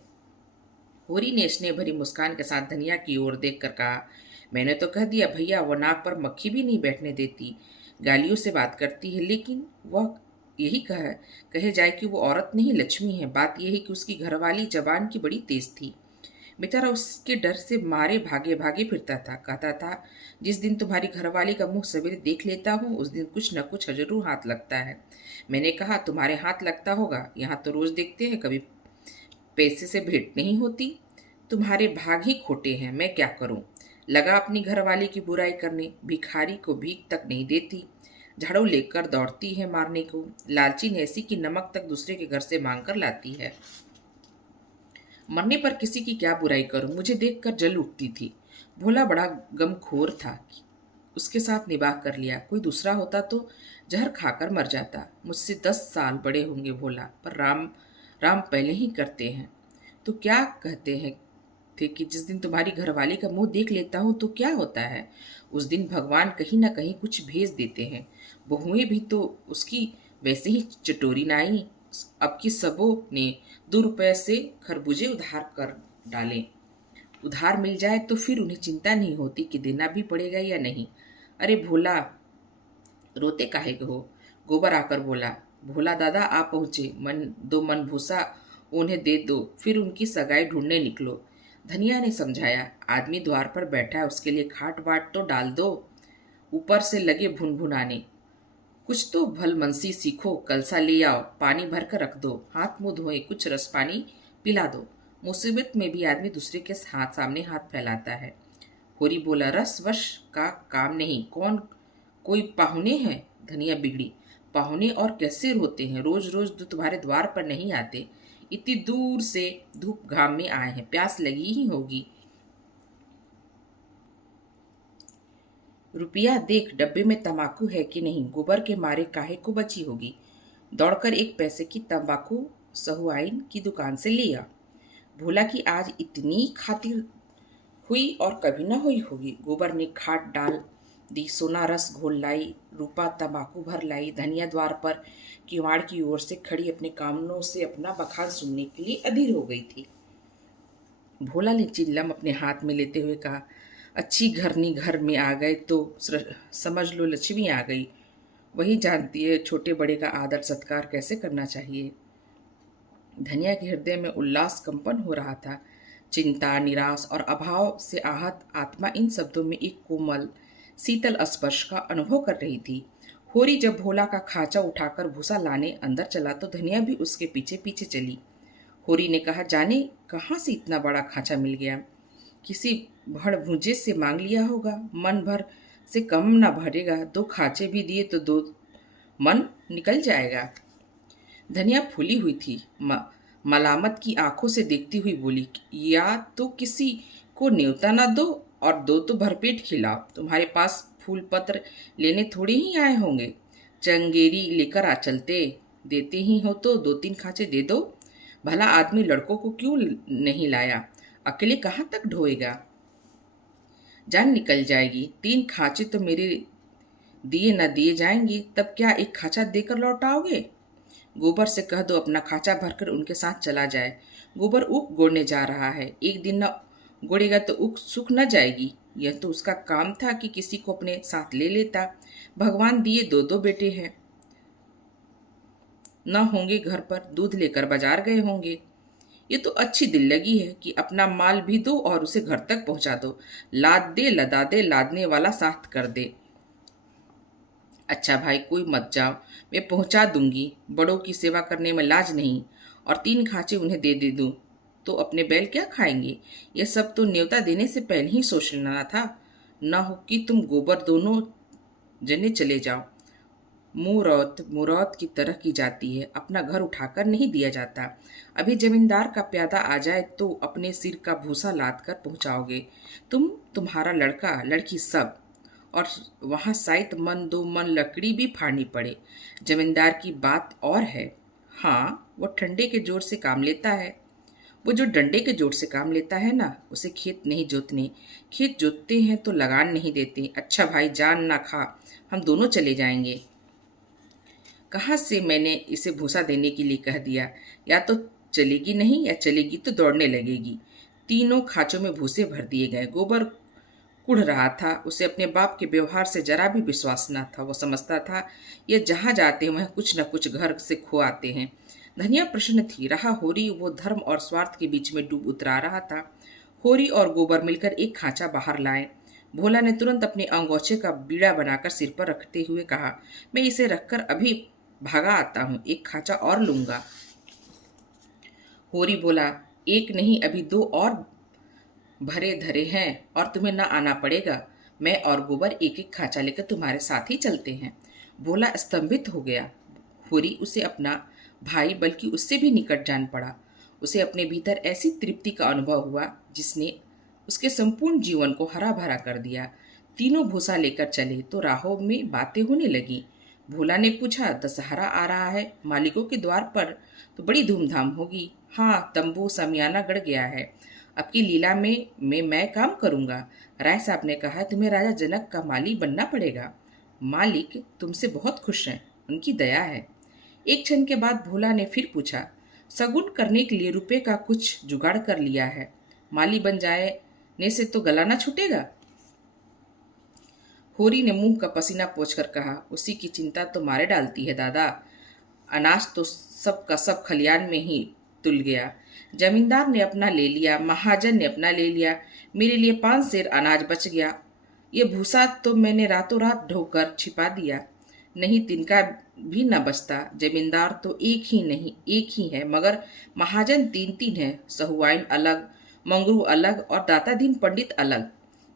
होरी ने स्नेह भरी मुस्कान के साथ धनिया की ओर देखकर कहा, मैंने तो कह दिया भैया, वो नाक पर मक्खी भी नहीं बैठने देती, गालियों से बात करती है, लेकिन वह यही कहे जाए कि वो औरत नहीं लक्ष्मी है। बात यह है कि उसकी घरवाली जबान की बड़ी तेज थी। बेचारा उसके डर से मारे भागे भागे फिरता था। कहता था, जिस दिन तुम्हारी घरवाली का मुंह सवेरे देख लेता हूँ उस दिन कुछ न कुछ जरूर हाथ लगता है। मैंने कहा, तुम्हारे हाथ लगता होगा, यहाँ तो रोज देखते हैं, कभी पैसे से भेंट नहीं होती। तुम्हारे भाग ही खोटे हैं, मैं क्या करूं। लगा अपनी घरवाली की बुराई करने। भिखारी को भीख तक नहीं देती, झाड़ू लेकर दौड़ती है मारने को। लालची ऐसी कि नमक तक दूसरे के घर से मांग कर लाती है। मरने पर किसी की क्या बुराई करूं, मुझे देखकर जल उठती थी। भोला बड़ा गमखोर था, उसके साथ निबाह कर लिया। कोई दूसरा होता तो जहर खाकर मर जाता। मुझसे 10 साल बड़े होंगे भोला, पर राम राम पहले ही करते हैं। तो क्या कहते हैं थे कि जिस दिन तुम्हारी घरवाली का मुंह देख लेता हूं तो क्या होता है, उस दिन भगवान कहीं ना कहीं कुछ भेज देते हैं। बहुएं भी तो उसकी वैसे ही चटोरी नाई। अब की सबों ने 2 रुपए से खरबूजे उधार कर डाले। उधार मिल जाए तो फिर उन्हें चिंता नहीं होती कि देना भी पड़ेगा या नहीं। अरे भोला, रोते काहे हो? गोबर आकर बोला। भोला दादा आ पहुंचे, 2 मन भूसा उन्हें दे दो, फिर उनकी सगाई ढूंढने निकलो। धनिया ने समझाया, आदमी द्वार पर बैठा है, उसके लिए खाट बाट तो डाल दो। ऊपर से लगे भुनभुनाने, कुछ तो भलमनसी सीखो, कलसा ले आओ, पानी भर कर रख दो, हाथ मुंह धोए, कुछ रस पानी पिला दो। मुसीबत में भी आदमी दूसरे के सामने हाथ फैलाता है। होरी बोला, रस वश का काम नहीं, कोई पाहुने हैं? धनिया बिगड़ी। पाहुने और कैसे रोते हैं, रोज रोज तो तुम्हारे द्वार पर नहीं आते, इतनी दूर से धूप घाम में आए हैं, प्यास लगी ही होगी। रुपया देख, डब्बे में तंबाकू है कि नहीं, गोबर के मारे काहे को बची होगी। दौड़कर 1 पैसे की तंबाकू सहुआइन की दुकान से लिया। भोला की आज इतनी खातिर हुई और कभी ना हुई होगी। गोबर ने खाट डाल दी, सोना रस घोल लाई, रूपा तंबाकू भर लाई। धनिया द्वार पर किवाड़ की ओर से खड़ी अपने कामनों से अपना बखान सुनने के लिए अधीर हो गई थी। भोला ने चिल्लम अपने हाथ में लेते हुए कहा, अच्छी घरनी घर में आ गए तो समझ लो लक्ष्मी आ गई। वही जानती है छोटे बड़े का आदर सत्कार कैसे करना चाहिए। धनिया के हृदय में उल्लास कंपन हो रहा था। चिंता, निराश और अभाव से आहत आत्मा इन शब्दों में एक कोमल शीतल स्पर्श का अनुभव कर रही थी। होरी जब भोला का खांचा उठाकर भूसा लाने अंदर चला तो धनिया भी उसके पीछे पीछे चली। होरी ने कहा, जाने कहाँ से इतना बड़ा खांचा मिल गया, किसी भड़ भूजे से मांग लिया होगा, मन भर से कम ना भरेगा, 2 खांचे भी दिए तो 2 मन निकल जाएगा। धनिया फूली हुई थी, मलामत की आंखों से देखती हुई बोली, या तो किसी को न्योता ना दो और 2 तो भरपेट खिलाओ। तुम्हारे पास फूल पत्र लेने थोड़े ही आए होंगे, चंगेरी लेकर आ चलते। देते ही हो तो 2-3 खांचे दे दो। भला आदमी लड़कों को क्यों नहीं लाया, अकेले कहाँ तक ढोएगा, जान निकल जाएगी। 3 खांचे तो मेरे दिए न दिए जाएंगे, तब क्या एक खांचा देकर लौटाओगे? गोबर से कह दो अपना खांचा भरकर उनके साथ चला जाए। गोबर ऊख गोड़ने जा रहा है, एक दिन न गोड़ेगा तो ऊख सूख न जाएगी। यह तो उसका काम था कि किसी को अपने साथ ले लेता। भगवान दिए दो दो बेटे हैं, न होंगे घर पर, दूध लेकर बाजार गए होंगे। ये तो अच्छी दिल लगी है कि अपना माल भी दो और उसे घर तक पहुंचा दो। लाद दे लदा दे, लादने वाला साथ कर दे। अच्छा भाई कोई मत जाओ, मैं पहुंचा दूंगी। बड़ों की सेवा करने में लाज नहीं। और 3 खांचे उन्हें दे दूं तो अपने बैल क्या खाएंगे। यह सब तो न्योता देने से पहले ही सोच लेना था। न हो कि तुम गोबर दोनों जने चले जाओ। मुरौत मुरौत की तरह की जाती है, अपना घर उठाकर नहीं दिया जाता। अभी जमींदार का प्यादा आ जाए तो अपने सिर का भूसा लाद कर पहुंचाओगे तुम, तुम्हारा लड़का लड़की सब। और वहां साइत मन 2 मन लकड़ी भी फाड़नी पड़े। जमींदार की बात और है। हाँ, वो ठंडे के जोर से काम लेता है। वो जो डंडे के जोर से काम लेता है ना, उसे खेत नहीं जोतने। खेत जोतते हैं तो लगान नहीं देते। अच्छा भाई जान ना खा, हम दोनों चले जाएंगे। कहाँ से मैंने इसे भूसा देने के लिए कह दिया। या तो चलेगी नहीं, या चलेगी तो दौड़ने लगेगी। तीनों खांचों में भूसे भर दिए गए। गोबर कुढ़ रहा था। उसे अपने बाप के व्यवहार से जरा भी विश्वास न था। वो समझता था ये जहाँ जाते हैं वह कुछ न कुछ घर से खो आते हैं। धनिया प्रश्न थी। रहा होरी, वो धर्म और स्वार्थ के बीच में डूब उतरा रहा था। होरी और गोबर मिलकर एक खांचा बाहर लाए। भोला ने तुरंत अपने अंगोछे का बीड़ा बनाकर सिर पर रखते हुए कहा, मैं इसे रखकर अभी भागा आता हूँ, एक खांचा और लूंगा। होरी बोला, एक नहीं अभी 2 और भरे धरे हैं और तुम्हें ना आना पड़ेगा। मैं और गोबर एक एक खांचा लेकर तुम्हारे साथ ही चलते हैं। भोला स्तंभित हो गया। होरी उसे अपना भाई बल्कि उससे भी निकट जान पड़ा। उसे अपने भीतर ऐसी तृप्ति का अनुभव हुआ जिसने उसके संपूर्ण जीवन को हरा भरा कर दिया। तीनों भूसा लेकर चले तो राहों में बातें होने लगी। भोला ने पूछा, दशहरा आ रहा है, मालिकों के द्वार पर तो बड़ी धूमधाम होगी। हाँ, तंबू समियाना गड़ गया है। अब की लीला में मैं काम करूंगा। राय साहब ने कहा, तुम्हें राजा जनक का माली बनना पड़ेगा। मालिक तुमसे बहुत खुश हैं, उनकी दया है। एक क्षण के बाद भोला ने फिर पूछा, सगुन करने के लिए रुपए का कुछ जुगाड़ कर लिया है। माली बन जाने से तो गला ना छूटेगा। होरी ने मुंह का पसीना पोंछकर कहा, उसी की चिंता तो मारे डालती है दादा। अनाज तो सब का सब खलियान में ही तुल गया। जमींदार ने अपना ले लिया, महाजन ने अपना ले लिया। मेरे लिए 5 सेर अनाज बच गया। ये भूसा तो मैंने रातों रात ढोकर छिपा दिया, नहीं तिनका भी न बचता। जमींदार तो एक ही नहीं, एक ही है, मगर महाजन 3-3 है। सहुआइन अलग, मंगरू अलग और दातादीन पंडित अलग।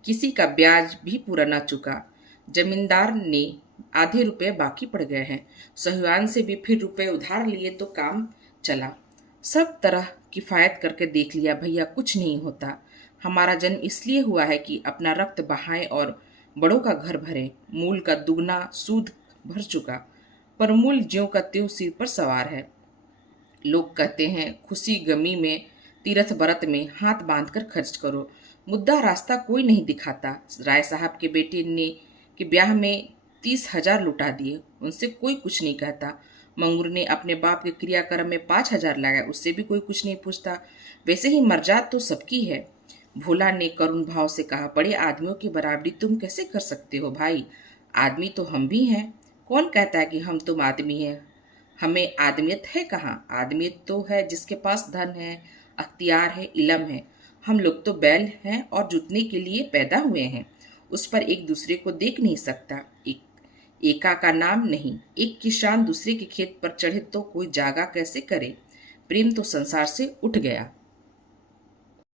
किसी का ब्याज भी पूरा न चुका। जमींदार ने आधे रुपए बाकी पड़ गए हैं। सहुआन से भी फिर रुपए उधार लिए तो काम चला। सब तरह किफायत करके देख लिया भैया, कुछ नहीं होता। हमारा जन्म इसलिए हुआ है कि अपना रक्त बहाएं और बड़ों का घर भरे। मूल का दुगना सूद भर चुका, पर मूल ज्यों का त्यों सिर पर सवार है। लोग कहते हैं खुशी गमी में, तीरथ बरत में हाथ बांधकर खर्च करो। मुद्दा रास्ता कोई नहीं दिखाता। राय साहब के बेटे ने के ब्याह में 30,000 लुटा दिए, उनसे कोई कुछ नहीं कहता। मंगूर ने अपने बाप के क्रियाक्रम में 5,000 लगाए, उससे भी कोई कुछ नहीं पूछता। वैसे ही मर्जाद तो सबकी है। भोला ने करुण भाव से कहा, बड़े आदमियों की बराबरी तुम कैसे कर सकते हो भाई? आदमी तो हम भी हैं। कौन कहता है कि हम तुम आदमी हैं? हमें आदमियत है कहाँ? आदमियत तो है जिसके पास धन है, अख्तियार है, इलम है। हम लोग तो बैल हैं और जुतने के लिए पैदा हुए हैं। उस पर एक दूसरे को देख नहीं सकता। एका का नाम नहीं। एक किसान दूसरे के खेत पर चढ़े तो कोई जागा कैसे करे? प्रेम तो संसार से उठ गया।